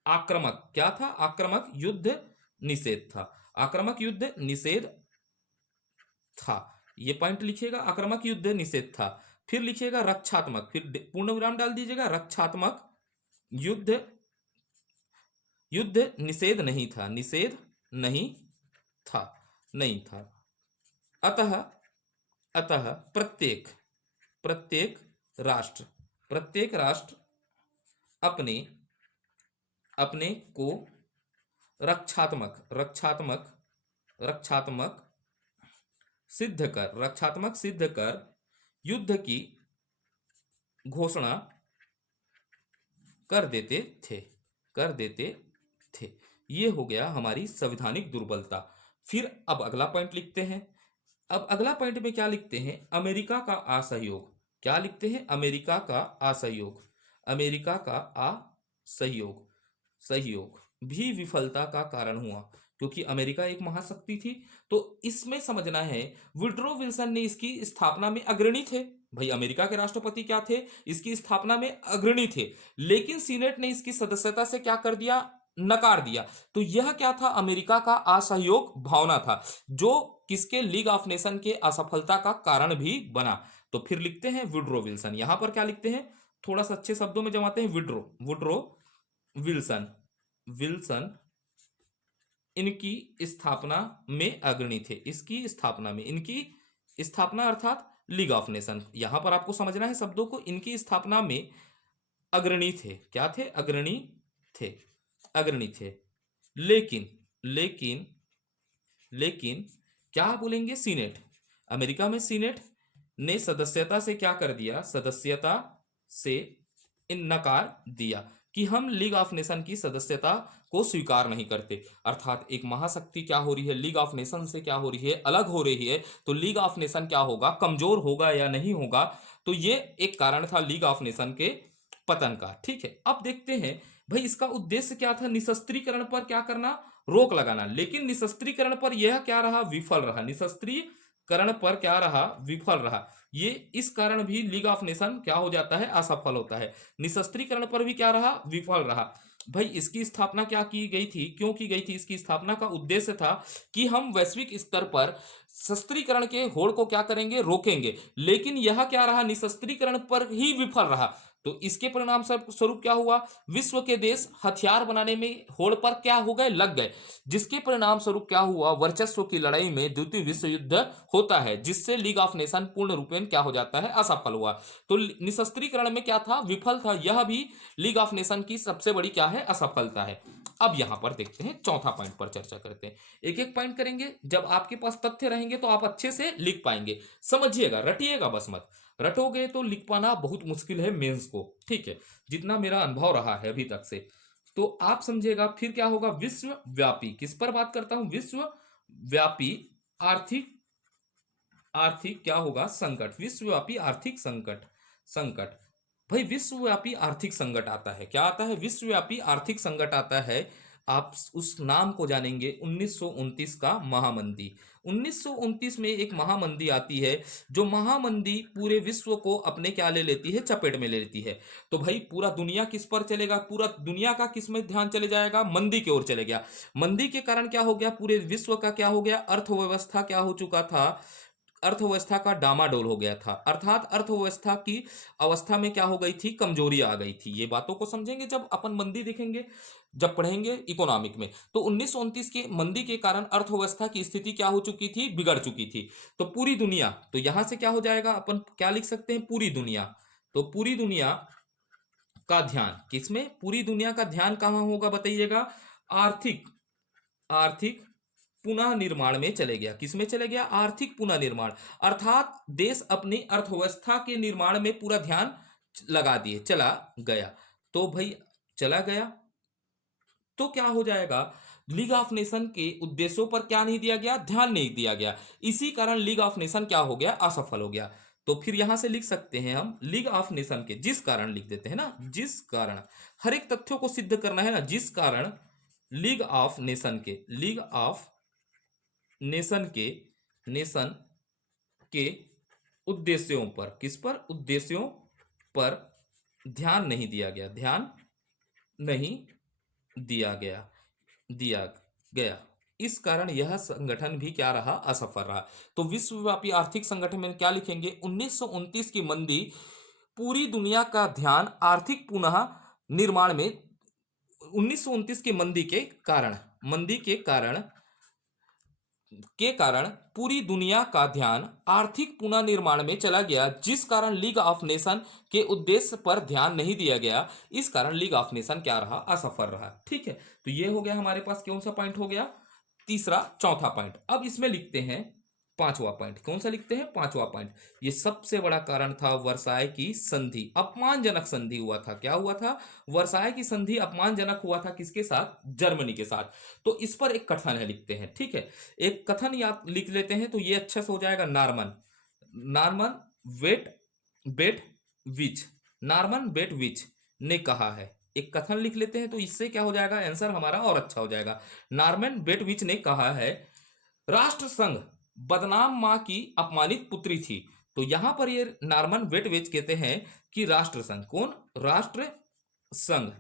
आक्रामक क्या था, आक्रामक युद्ध निषेध था। आक्रामक युद्ध निषेध था, ये पॉइंट लिखिएगा, आक्रामक युद्ध निषेध था। फिर लिखिएगा रक्षात्मक, फिर पूर्ण विराम डाल दीजिएगा, रक्षात्मक युद्ध निषेध नहीं था, नहीं था। अतः प्रत्येक राष्ट्र अपने को रक्षात्मक सिद्ध कर युद्ध की घोषणा कर देते थे। ये हो गया हमारी संवैधानिक दुर्बलता। फिर अब अगला पॉइंट लिखते हैं। अब अगला पॉइंट में क्या लिखते हैं, अमेरिका का असहयोग। क्या लिखते हैं, अमेरिका का असहयोग भी विफलता का कारण हुआ, क्योंकि अमेरिका एक महाशक्ति थी। तो इसमें समझना है, वुडरो विल्सन ने इसकी स्थापना में अग्रणी थे। भाई अमेरिका के राष्ट्रपति क्या थे, इसकी स्थापना में अग्रणी थे। लेकिन सीनेट ने इसकी सदस्यता से क्या कर दिया, नकार दिया। तो यह क्या था, अमेरिका का असहयोग भावना था, जो किसके, लीग ऑफ नेशन के असफलता का कारण भी बना। तो फिर लिखते हैं वुडरो विल्सन। यहां पर क्या लिखते हैं, थोड़ा सा अच्छे शब्दों में जमाते हैं, वुडरो विल्सन इनकी स्थापना में अग्रणी थे। इनकी स्थापना अर्थात लीग ऑफ नेशन, यहां पर आपको समझना है शब्दों को, इनकी स्थापना में अग्रणी थे। क्या थे, अग्रणी थे। लेकिन लेकिन क्या बोलेंगे, सीनेट, अमेरिका में सीनेट ने सदस्यता से क्या कर दिया, सदस्यता से इनकार दिया कि हम लीग ऑफ नेशन की सदस्यता को स्वीकार नहीं करते। अर्थात एक महाशक्ति क्या हो रही है, लीग ऑफ नेशन से क्या हो रही है, अलग हो रही है, तो लीग ऑफ नेशन क्या होगा, कमजोर होगा या नहीं होगा। तो ये एक कारण था लीग ऑफ नेशन के पतन का। ठीक है, अब देखते हैं भाई इसका उद्देश्य क्या था, निशस्त्रीकरण पर क्या करना, रोक लगाना। लेकिन निशस्त्रीकरण पर यह क्या रहा, विफल रहा। निशस्त्रीकरण पर क्या रहा, विफल रहा। ये इस कारण भी लीग ऑफ नेशन क्या हो जाता है, असफल होता है। निशस्त्रीकरण पर भी क्या रहा, विफल रहा। भाई इसकी स्थापना क्या की गई थी, क्यों की गई थी, इसकी स्थापना का उद्देश्य था कि हम वैश्विक स्तर पर शस्त्रीकरण के होड़ को क्या करेंगे, रोकेंगे। लेकिन यह क्या रहा, निशस्त्रीकरण पर ही विफल रहा। तो इसके परिणाम स्वरूप क्या हुआ, विश्व के देश हथियार बनाने में होड़ पर क्या हो गए, लग गए। जिसके परिणाम स्वरूप क्या हुआ, वर्चस्व की लड़ाई में द्वितीय विश्व युद्ध होता है, जिससे लीग ऑफ नेशन पूर्ण रूपेण क्या हो जाता है, असफल हुआ। तो निशस्त्रीकरण में क्या था, विफल था। यह भी लीग ऑफ नेशन की सबसे बड़ी क्या है, असफलता है। अब यहां पर देखते हैं, चौथा पॉइंट पर चर्चा करते हैं। एक एक पॉइंट करेंगे, जब आपके पास तथ्य रहेंगे तो आप अच्छे से लिख पाएंगे। समझिएगा, रटिएगा बस मत, रटोगे तो लिख पाना बहुत मुश्किल है मेंस को। ठीक है, जितना मेरा अनुभव रहा है अभी तक से, तो आप समझिएगा। फिर क्या होगा, विश्वव्यापी, किस पर बात करता हूं, विश्वव्यापी आर्थिक आर्थिक क्या होगा, संकट, विश्वव्यापी आर्थिक संकट। संकट भाई विश्वव्यापी आर्थिक संकट आता है, क्या आता है, विश्वव्यापी आर्थिक संकट आता है। आप उस नाम को जानेंगे, 1929 का महामंदी। 1929 में एक महामंदी आती है, जो महामंदी पूरे विश्व को अपने क्या ले लेती है, चपेट में ले लेती है। तो भाई पूरा दुनिया किस पर चलेगा, पूरा दुनिया का किस में ध्यान चले जाएगा, मंदी की ओर चले गया। मंदी के कारण क्या हो गया, पूरे विश्व का क्या हो गया, अर्थव्यवस्था क्या हो चुका था, अर्थव्यवस्था का डामाडोल हो गया था। अर्थात अर्थव्यवस्था की अवस्था में क्या हो गई थी, कमजोरी आ गई थी। ये बातों को समझेंगे जब अपन मंदी देखेंगे, जब पढ़ेंगे इकोनॉमिक में। तो 1929 के मंदी के कारण अर्थव्यवस्था की स्थिति क्या हो चुकी थी, बिगड़ चुकी थी। तो पूरी दुनिया, तो यहां से क्या हो जाएगा, अपन क्या लिख सकते हैं, पूरी दुनिया। तो पूरी दुनिया का ध्यान किसमें, पूरी दुनिया का ध्यान कहां होगा बताइएगा, आर्थिक आर्थिक पुनः निर्माण में चले गया। किसमें चले गया, आर्थिक पुनः निर्माण। अर्थात देश अपनी अर्थव्यवस्था के निर्माण में पूरा ध्यान लगा दिए, चला गया। तो भाई चला गया तो क्या हो जाएगा, लीग ऑफ नेशन के उद्देश्यों पर क्या नहीं दिया गया, ध्यान नहीं दिया गया। इसी कारण लीग ऑफ नेशन क्या हो गया, असफल हो गया। तो फिर यहां से लिख सकते हैं हम, लीग ऑफ नेशन के, जिस कारण लिख देते हैं ना, जिस कारण, हर एक तथ्यों को सिद्ध करना है ना, जिस कारण लीग ऑफ नेशन के, लीग ऑफ नेशन के, नेशन के उद्देश्यों पर, किस पर, उद्देश्यों पर ध्यान नहीं दिया गया, ध्यान नहीं दिया गया, दिया गया। इस कारण यह संगठन भी क्या रहा, असफल रहा। तो विश्वव्यापी आर्थिक संगठन में क्या लिखेंगे, 1929 की मंदी पूरी दुनिया का ध्यान आर्थिक पुनः निर्माण में, 1929 की मंदी के कारण, मंदी के कारण पूरी दुनिया का ध्यान आर्थिक पुनर्निर्माण में चला गया, जिस कारण लीग ऑफ नेशन के उद्देश्य पर ध्यान नहीं दिया गया। इस कारण लीग ऑफ नेशन क्या रहा, असफल रहा। ठीक है, तो ये हो गया हमारे पास, कौन सा पॉइंट हो गया, तीसरा, चौथा पॉइंट। अब इसमें लिखते हैं पांचवा पॉइंट। कौन सा लिखते हैं, पांचवा पॉइंट। ये सबसे बड़ा कारण था वर्साय की संधि, अपमानजनक संधि हुआ था। क्या हुआ था, वर्साय की संधि अपमानजनक हुआ था, किसके साथ, जर्मनी के साथ। तो इस पर एक कथन है, लिखते हैं। ठीक है, एक कथन याद लिख लेते हैं तो ये अच्छा से हो जाएगा, नार्मन, नार्मन वेट बेट विच, नार्मन बेट विच ने कहा है। एक कथन लिख लेते हैं तो इससे क्या हो जाएगा, आंसर हमारा और अच्छा हो जाएगा। नॉर्मन बेटविच ने कहा है, राष्ट्रसंघ बदनाम मां की अपमानित पुत्री थी। तो यहां पर ये नॉर्मन बेटविच कहते हैं कि राष्ट्रसंघ, कौन, राष्ट्र संघ,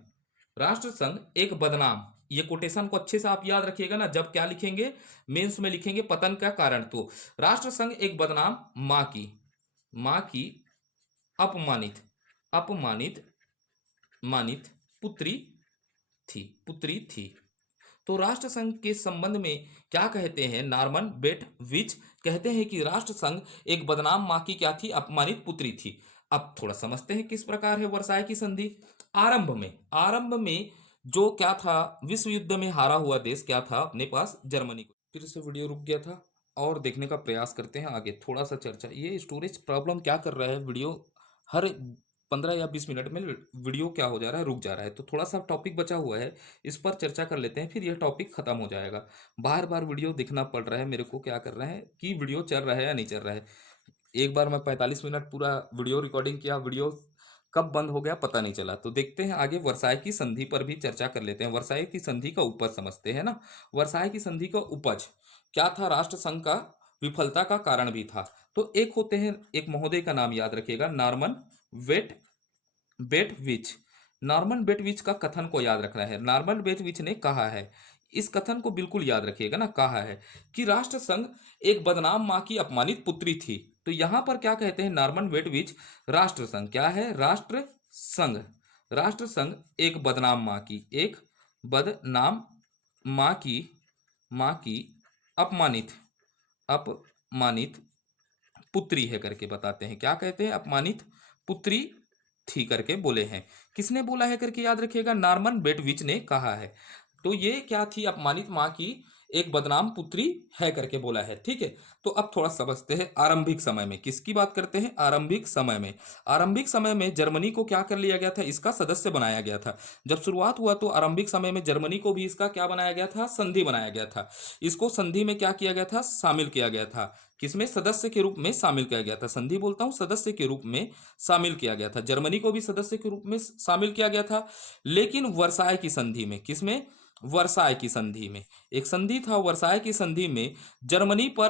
राष्ट्रसंघ एक बदनाम, ये कोटेशन को अच्छे से आप याद रखिएगा ना, जब क्या लिखेंगे, मेंस में लिखेंगे पतन का कारण। तो राष्ट्रसंघ एक बदनाम मां की अपमानित अपमानित मानित पुत्री थी। तो राष्ट्रसंघ के संबंध में क्या कहते हैं, नॉर्मन बेटविच कहते हैं कि राष्ट्रसंघ एक बदनाम मां की क्या थी, अपमानित पुत्री थी। अब थोड़ा समझते हैं किस प्रकार है वर्साय की संधि। आरंभ में जो क्या था, विश्व युद्ध में हारा हुआ देश क्या था अपने पास, जर्मनी को। फिर से वीडियो रुक गया था और देखने का प्रयास करते हैं आगे, थोड़ा सा चर्चा। ये स्टोरेज प्रॉब्लम क्या कर रहा है, वीडियो हर 15 या 20 मिनट में वीडियो क्या हो जा रहा है, रुक जा रहा है। तो थोड़ा सा टॉपिक बचा हुआ है, इस पर चर्चा कर लेते हैं, फिर यह टॉपिक खत्म हो जाएगा। बार बार वीडियो देखना पड़ रहा है मेरे को, क्या कर रहे हैं कि वीडियो चल रहा है या नहीं चल रहा है। एक बार मैं 45 मिनट पूरा वीडियो रिकॉर्डिंग किया, वीडियो कब बंद हो गया पता नहीं चला। तो देखते हैं आगे, वर्साई की संधि पर भी चर्चा कर लेते हैं। वर्साई की संधि का उपज समझते हैं ना। वर्साई की संधि का उपज क्या था, राष्ट्र संघ का विफलता का कारण भी था। तो एक होते हैं, एक महोदय का नाम याद रखिएगा, नॉर्मन वेट बेटविच। नॉर्मन बेटविच का कथन को याद रखना है। नॉर्मन बेटविच ने कहा है, इस कथन को बिल्कुल याद रखिएगा ना, कहा है कि राष्ट्र संघ एक बदनाम मां की अपमानित पुत्री थी। तो यहां पर क्या कहते हैं नॉर्मन बेटविच, राष्ट्र संघ क्या है, राष्ट्र संघ, राष्ट्र संघ एक बदनाम मां की, एक बदनाम मां की अपमानित अपमानित पुत्री है करके बताते हैं। क्या कहते हैं, अपमानित पुत्री थी करके बोले हैं। किसने बोला है करके याद रखिएगा, नॉर्मन बेटविच ने कहा है। तो ये क्या थी, अपमानित मां की एक बदनाम पुत्री है करके बोला है। ठीक है, तो अब थोड़ा समझते हैं आरंभिक समय में किसकी बात करते हैं। आरंभिक समय में, आरंभिक समय में जर्मनी को क्या कर लिया गया था, इसका सदस्य बनाया गया था। जब शुरुआत हुआ तो आरंभिक समय में जर्मनी को भी इसका क्या बनाया गया था, संधि बनाया गया था। इसको संधि में क्या किया गया था, शामिल किया गया था। किसमें, सदस्य के रूप में शामिल किया गया था। संधि बोलता हूं, सदस्य के रूप में शामिल किया गया था। जर्मनी को भी सदस्य के रूप में शामिल किया गया था। लेकिन वर्साय की संधि में, किसमें, वर्साय की संधि में, एक संधि था वर्साय की संधि में जर्मनी पर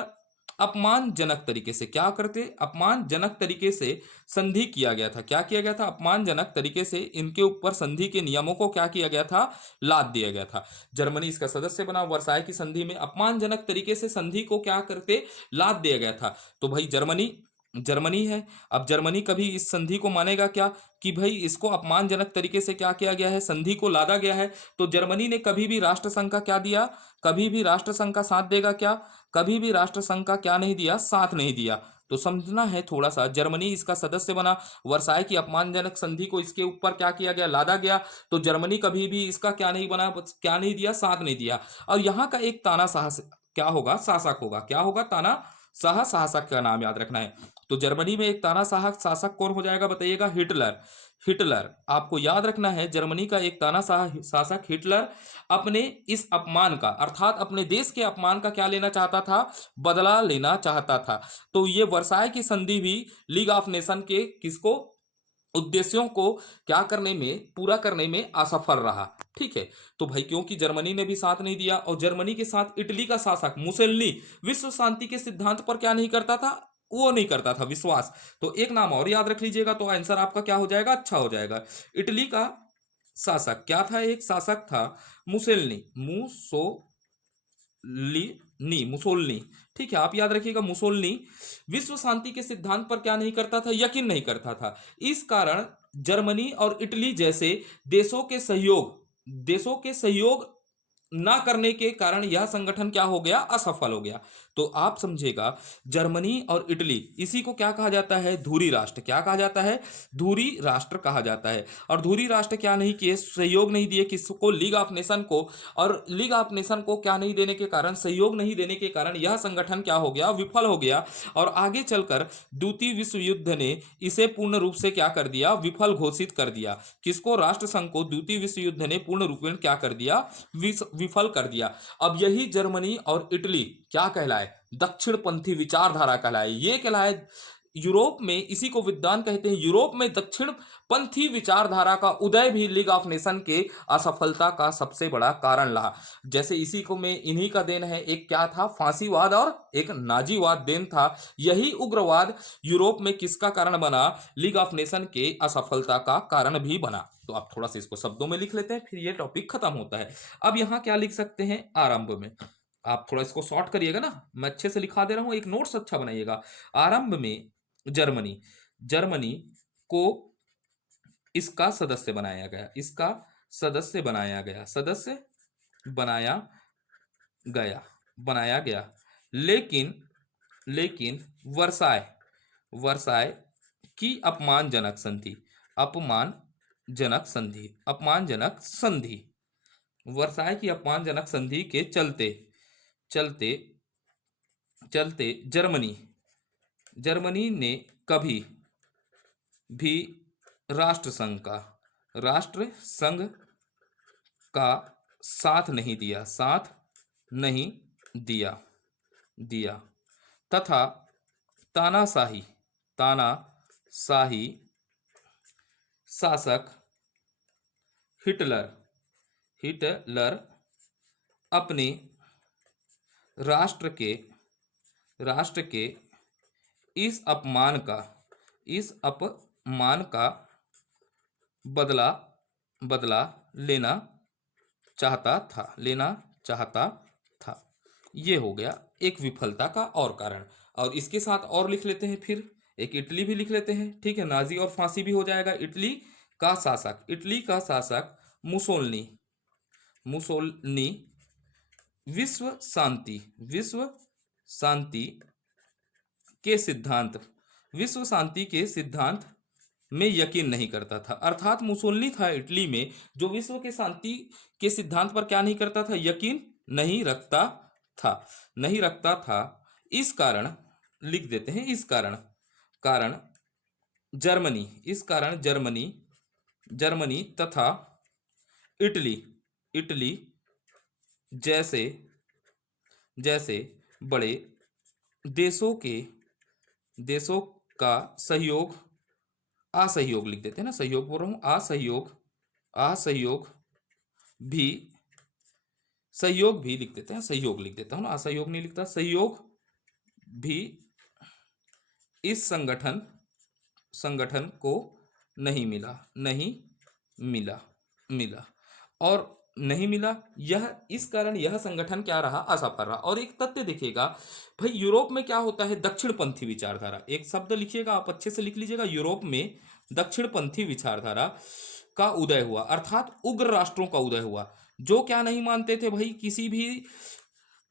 अपमानजनक तरीके से क्या करते, अपमानजनक तरीके से संधि किया गया था। क्या किया गया था, अपमानजनक तरीके से इनके ऊपर संधि के नियमों को क्या किया गया था, लाद दिया गया था। जर्मनी इसका सदस्य बना, वर्साय की संधि में अपमानजनक तरीके से संधि को क्या करते, लाद दिया गया था। तो भाई जर्मनी, जर्मनी है। अब जर्मनी कभी इस संधि को मानेगा क्या, कि भाई इसको अपमानजनक तरीके से क्या किया गया है, संधि को लादा गया है। तो जर्मनी ने कभी भी राष्ट्रसंघ का क्या दिया, कभी भी राष्ट्रसंघ का साथ देगा क्या, कभी भी राष्ट्रसंघ का क्या नहीं दिया, साथ नहीं दिया। तो समझना है थोड़ा सा, जर्मनी इसका सदस्य बना, वर्साय की अपमानजनक संधि को इसके ऊपर क्या किया गया, लादा गया। तो जर्मनी कभी भी इसका क्या नहीं बना, क्या नहीं दिया, साथ नहीं दिया। और यहाँ का एक ताना साहस क्या होगा, शासक होगा। क्या होगा, ताना शासक का नाम याद रखना है। तो जर्मनी में एक तानाशाह शासक कौन हो जाएगा बताइएगा, हिटलर। हिटलर आपको याद रखना है, जर्मनी का एक तानाशाह शासक हिटलर अपने इस अपमान का, अर्थात अपने देश के अपमान का क्या लेना चाहता था, बदला लेना चाहता था। तो ये वर्साय की संधि भी लीग ऑफ नेशन के किसको, उद्देश्यों को क्या करने में, पूरा करने में असफल रहा। ठीक है, तो भाई क्योंकि जर्मनी ने भी साथ नहीं दिया, और जर्मनी के साथ इटली का शासक मुसेलिनी विश्व शांति के सिद्धांत पर क्या नहीं करता था, वो नहीं करता था विश्वास। तो एक नाम और याद रख लीजिएगा, तो आंसर आपका क्या हो जाएगा, अच्छा हो जाएगा। इटली का शासक क्या था, एक शासक था मुसेलिनी, मुसोलिनी। ठीक है, आप याद रखिएगा, मुसोलिनी विश्व शांति के सिद्धांत पर क्या नहीं करता था, यकीन नहीं करता था। इस कारण जर्मनी और इटली जैसे देशों के सहयोग ना करने के कारण यह संगठन क्या हो गया, असफल हो गया। तो आप समझेगा, जर्मनी और इटली, इसी को क्या कहा जाता है, धुरी राष्ट्र। क्या कहा जाता है, धुरी राष्ट्र कहा जाता है। और धुरी राष्ट्र क्या नहीं किए, सहयोग नहीं दिए किसको, लीग ऑफ नेशन को। और लीग ऑफ नेशन को क्या नहीं देने के कारण, सहयोग नहीं देने के कारण यह संगठन क्या हो गया, विफल हो गया। और आगे चलकर द्वितीय विश्व युद्ध ने इसे पूर्ण रूप से क्या कर दिया, विफल घोषित कर दिया। किसको, राष्ट्रसंघ को द्वितीय विश्व युद्ध ने पूर्ण रूप में क्या कर दिया, विफल कर दिया। अब यही जर्मनी और इटली क्या कहलाए, दक्षिणपंथी विचारधारा कहलाए। ये कहलाए यूरोप में, इसी को विद्वान कहते हैं, यूरोप में दक्षिण पंथी विचारधारा का उदय भी लीग ऑफ नेशन के असफलता का सबसे बड़ा कारण रहा। जैसे इसी को में इन्हीं का देन है, एक क्या था, फांसीवाद और एक नाजीवाद देन था। यही उग्रवाद यूरोप में किसका कारण बना, लीग ऑफ नेशन के असफलता का कारण भी बना। तो आप थोड़ा सा इसको शब्दों में लिख लेते हैं, फिर ये टॉपिक खत्म होता है। अब यहां क्या लिख सकते हैं, आरंभ में आप थोड़ा इसको शॉर्ट करिएगा ना, मैं अच्छे से लिखा दे रहा हूं, एक नोट्स अच्छा बनाइएगा। आरंभ में जर्मनी, जर्मनी को इसका सदस्य बनाया गया, इसका सदस्य बनाया गया, सदस्य बनाया गया, बनाया गया। लेकिन लेकिन वर्साय, वर्साय की अपमानजनक संधि, अपमानजनक संधि, अपमानजनक संधि, वर्साय की अपमानजनक संधि के चलते चलते चलते जर्मनी ने कभी भी राष्ट्र संघ का साथ नहीं दिया दिया तथा तानाशाही तानाशाही शासक हिटलर हिटलर अपने राष्ट्र के राष्ट्र के इस अपमान का बदला बदला लेना चाहता था। ये हो गया एक विफलता का और कारण। और इसके साथ और लिख लेते हैं, फिर एक इटली भी लिख लेते हैं, ठीक है। नाजी और फांसी भी हो जाएगा। इटली का शासक मुसोलिनी मुसोलिनी विश्व शांति विश्व शांति के सिद्धांत में यकीन नहीं करता था। अर्थात मुसोलिनी था इटली में, जो विश्व के शांति के सिद्धांत पर क्या नहीं करता था, यकीन नहीं रखता था। इस कारण लिख देते हैं, इस कारण जर्मनी तथा इटली जैसे बड़े देशों का असहयोग लिख देते हैं ना, सहयोग बोल रहा हूं, भी सहयोग भी लिख देते हैं, सहयोग लिख देता हूं ना, असहयोग नहीं लिखता, सहयोग भी इस संगठन को नहीं मिला और नहीं मिला। यह इस कारण यह संगठन क्या रहा, असफल रहा। और एक तथ्य देखिएगा भाई, यूरोप में क्या होता है, दक्षिणपंथी विचारधारा, एक शब्द लिखिएगा आप अच्छे से लिख लीजिएगा, यूरोप में दक्षिणपंथी विचारधारा का उदय हुआ, अर्थात उग्र राष्ट्रों का उदय हुआ, जो क्या नहीं मानते थे भाई, किसी भी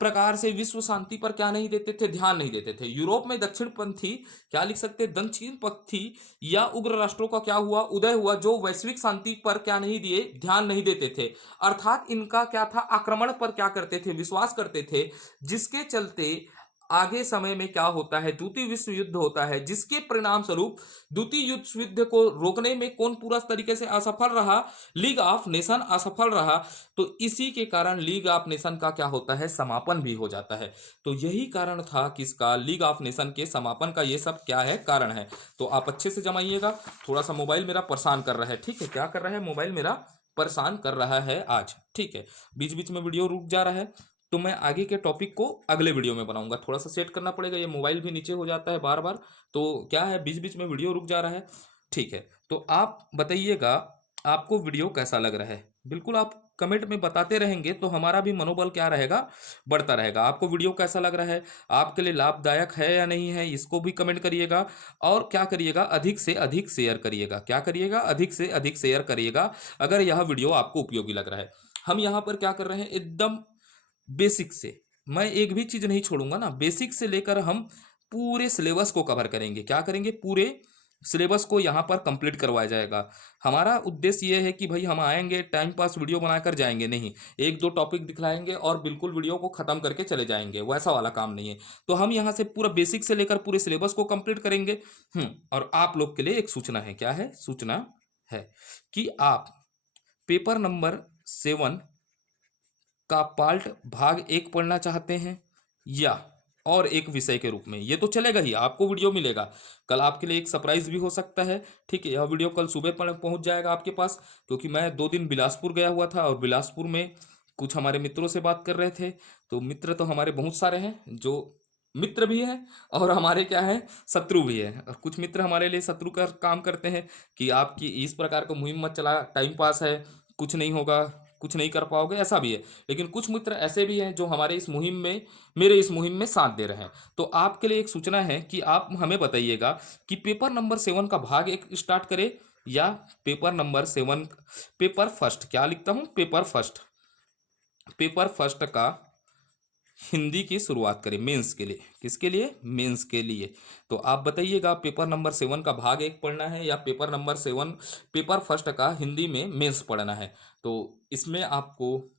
प्रकार से विश्व शांति पर क्या नहीं देते थे, ध्यान नहीं देते थे। यूरोप में दक्षिणपंथी क्या लिख सकते, दक्षिणपंथी या उग्र राष्ट्रों का क्या हुआ, उदय हुआ, जो वैश्विक शांति पर क्या नहीं दिए, ध्यान नहीं देते थे। अर्थात इनका क्या था, आक्रमण पर क्या करते थे, विश्वास करते थे, जिसके चलते आगे समय में क्या होता है, द्वितीय विश्व युद्ध होता है, जिसके परिणाम स्वरूप द्वितीय विश्व युद्ध को रोकने में कौन पूरा तरीके से असफल रहा, लीग ऑफ नेशन असफल रहा। तो इसी के कारण लीग ऑफ नेशन का क्या होता है, समापन भी हो जाता है। तो यही कारण था किसका, लीग ऑफ नेशन के समापन का। ये सब क्या है, कारण है। तो आप अच्छे से जमाइएगा। थोड़ा सा मोबाइल मेरा परेशान कर रहा है, ठीक है, क्या कर रहा है, मोबाइल मेरा परेशान कर रहा है आज, ठीक है। बीच बीच में वीडियो रुक जा रहा है, तो मैं आगे के टॉपिक को अगले वीडियो में बनाऊंगा। थोड़ा सा सेट करना पड़ेगा, ये मोबाइल भी नीचे हो जाता है बार बार, तो क्या है, बीच बीच में वीडियो रुक जा रहा है, ठीक है। तो आप बताइएगा आपको वीडियो कैसा लग रहा है, बिल्कुल आप कमेंट में बताते रहेंगे तो हमारा भी मनोबल क्या रहेगा, बढ़ता रहेगा। आपको वीडियो कैसा लग रहा है, आपके लिए लाभदायक है या नहीं है, इसको भी कमेंट करिएगा। और क्या करिएगा, अधिक से अधिक शेयर करिएगा, क्या करिएगा, अधिक से अधिक शेयर करिएगा अगर यह वीडियो आपको उपयोगी लग रहा है। हम यहाँ पर क्या कर रहे हैं, एकदम बेसिक से, मैं एक भी चीज नहीं छोड़ूंगा ना, बेसिक से लेकर हम पूरे सिलेबस को कवर करेंगे। क्या करेंगे, पूरे सिलेबस को यहाँ पर कंप्लीट करवाया जाएगा। हमारा उद्देश्य ये है कि भाई हम आएंगे टाइम पास वीडियो बनाकर जाएंगे नहीं, एक दो टॉपिक दिखलाएंगे और बिल्कुल वीडियो को खत्म करके चले जाएंगे, वैसा वाला काम नहीं है। तो हम यहाँ से पूरा बेसिक से लेकर पूरे सिलेबस को कंप्लीट करेंगे। और आप लोग के लिए एक सूचना है, क्या है, सूचना है कि आप पेपर नंबर 7 का पार्ट भाग 1 पढ़ना चाहते हैं या और एक विषय के रूप में, ये तो चलेगा ही, आपको वीडियो मिलेगा। कल आपके लिए एक सरप्राइज भी हो सकता है, ठीक है। यह वीडियो कल सुबह पर पहुंच जाएगा आपके पास, क्योंकि मैं 2 दिन बिलासपुर गया हुआ था और बिलासपुर में कुछ हमारे मित्रों से बात कर रहे थे। तो मित्र तो हमारे बहुत सारे हैं, जो मित्र भी हैं और हमारे क्या है, शत्रु भी है। और कुछ मित्र हमारे लिए शत्रु का काम करते हैं कि आपकी इस प्रकार का मुहिम मत चला, टाइम पास है, कुछ नहीं होगा, कुछ नहीं कर पाओगे, ऐसा भी है। लेकिन कुछ मित्र ऐसे भी हैं जो हमारे इस मुहिम में, मेरे इस मुहिम में साथ दे रहे हैं। तो आपके लिए एक सूचना है कि आप हमें बताइएगा कि पेपर नंबर 7 का भाग 1 स्टार्ट करें या पेपर नंबर 7 पेपर फर्स्ट, क्या लिखता हूं, पेपर फर्स्ट का हिंदी की शुरुआत करें मेंस के लिए। किसके लिए, मेंस के लिए। तो आप बताइएगा पेपर नंबर 7 का भाग 1 पढ़ना है या पेपर नंबर 7 पेपर फर्स्ट का हिंदी में मेंस पढ़ना है। तो इसमें आपको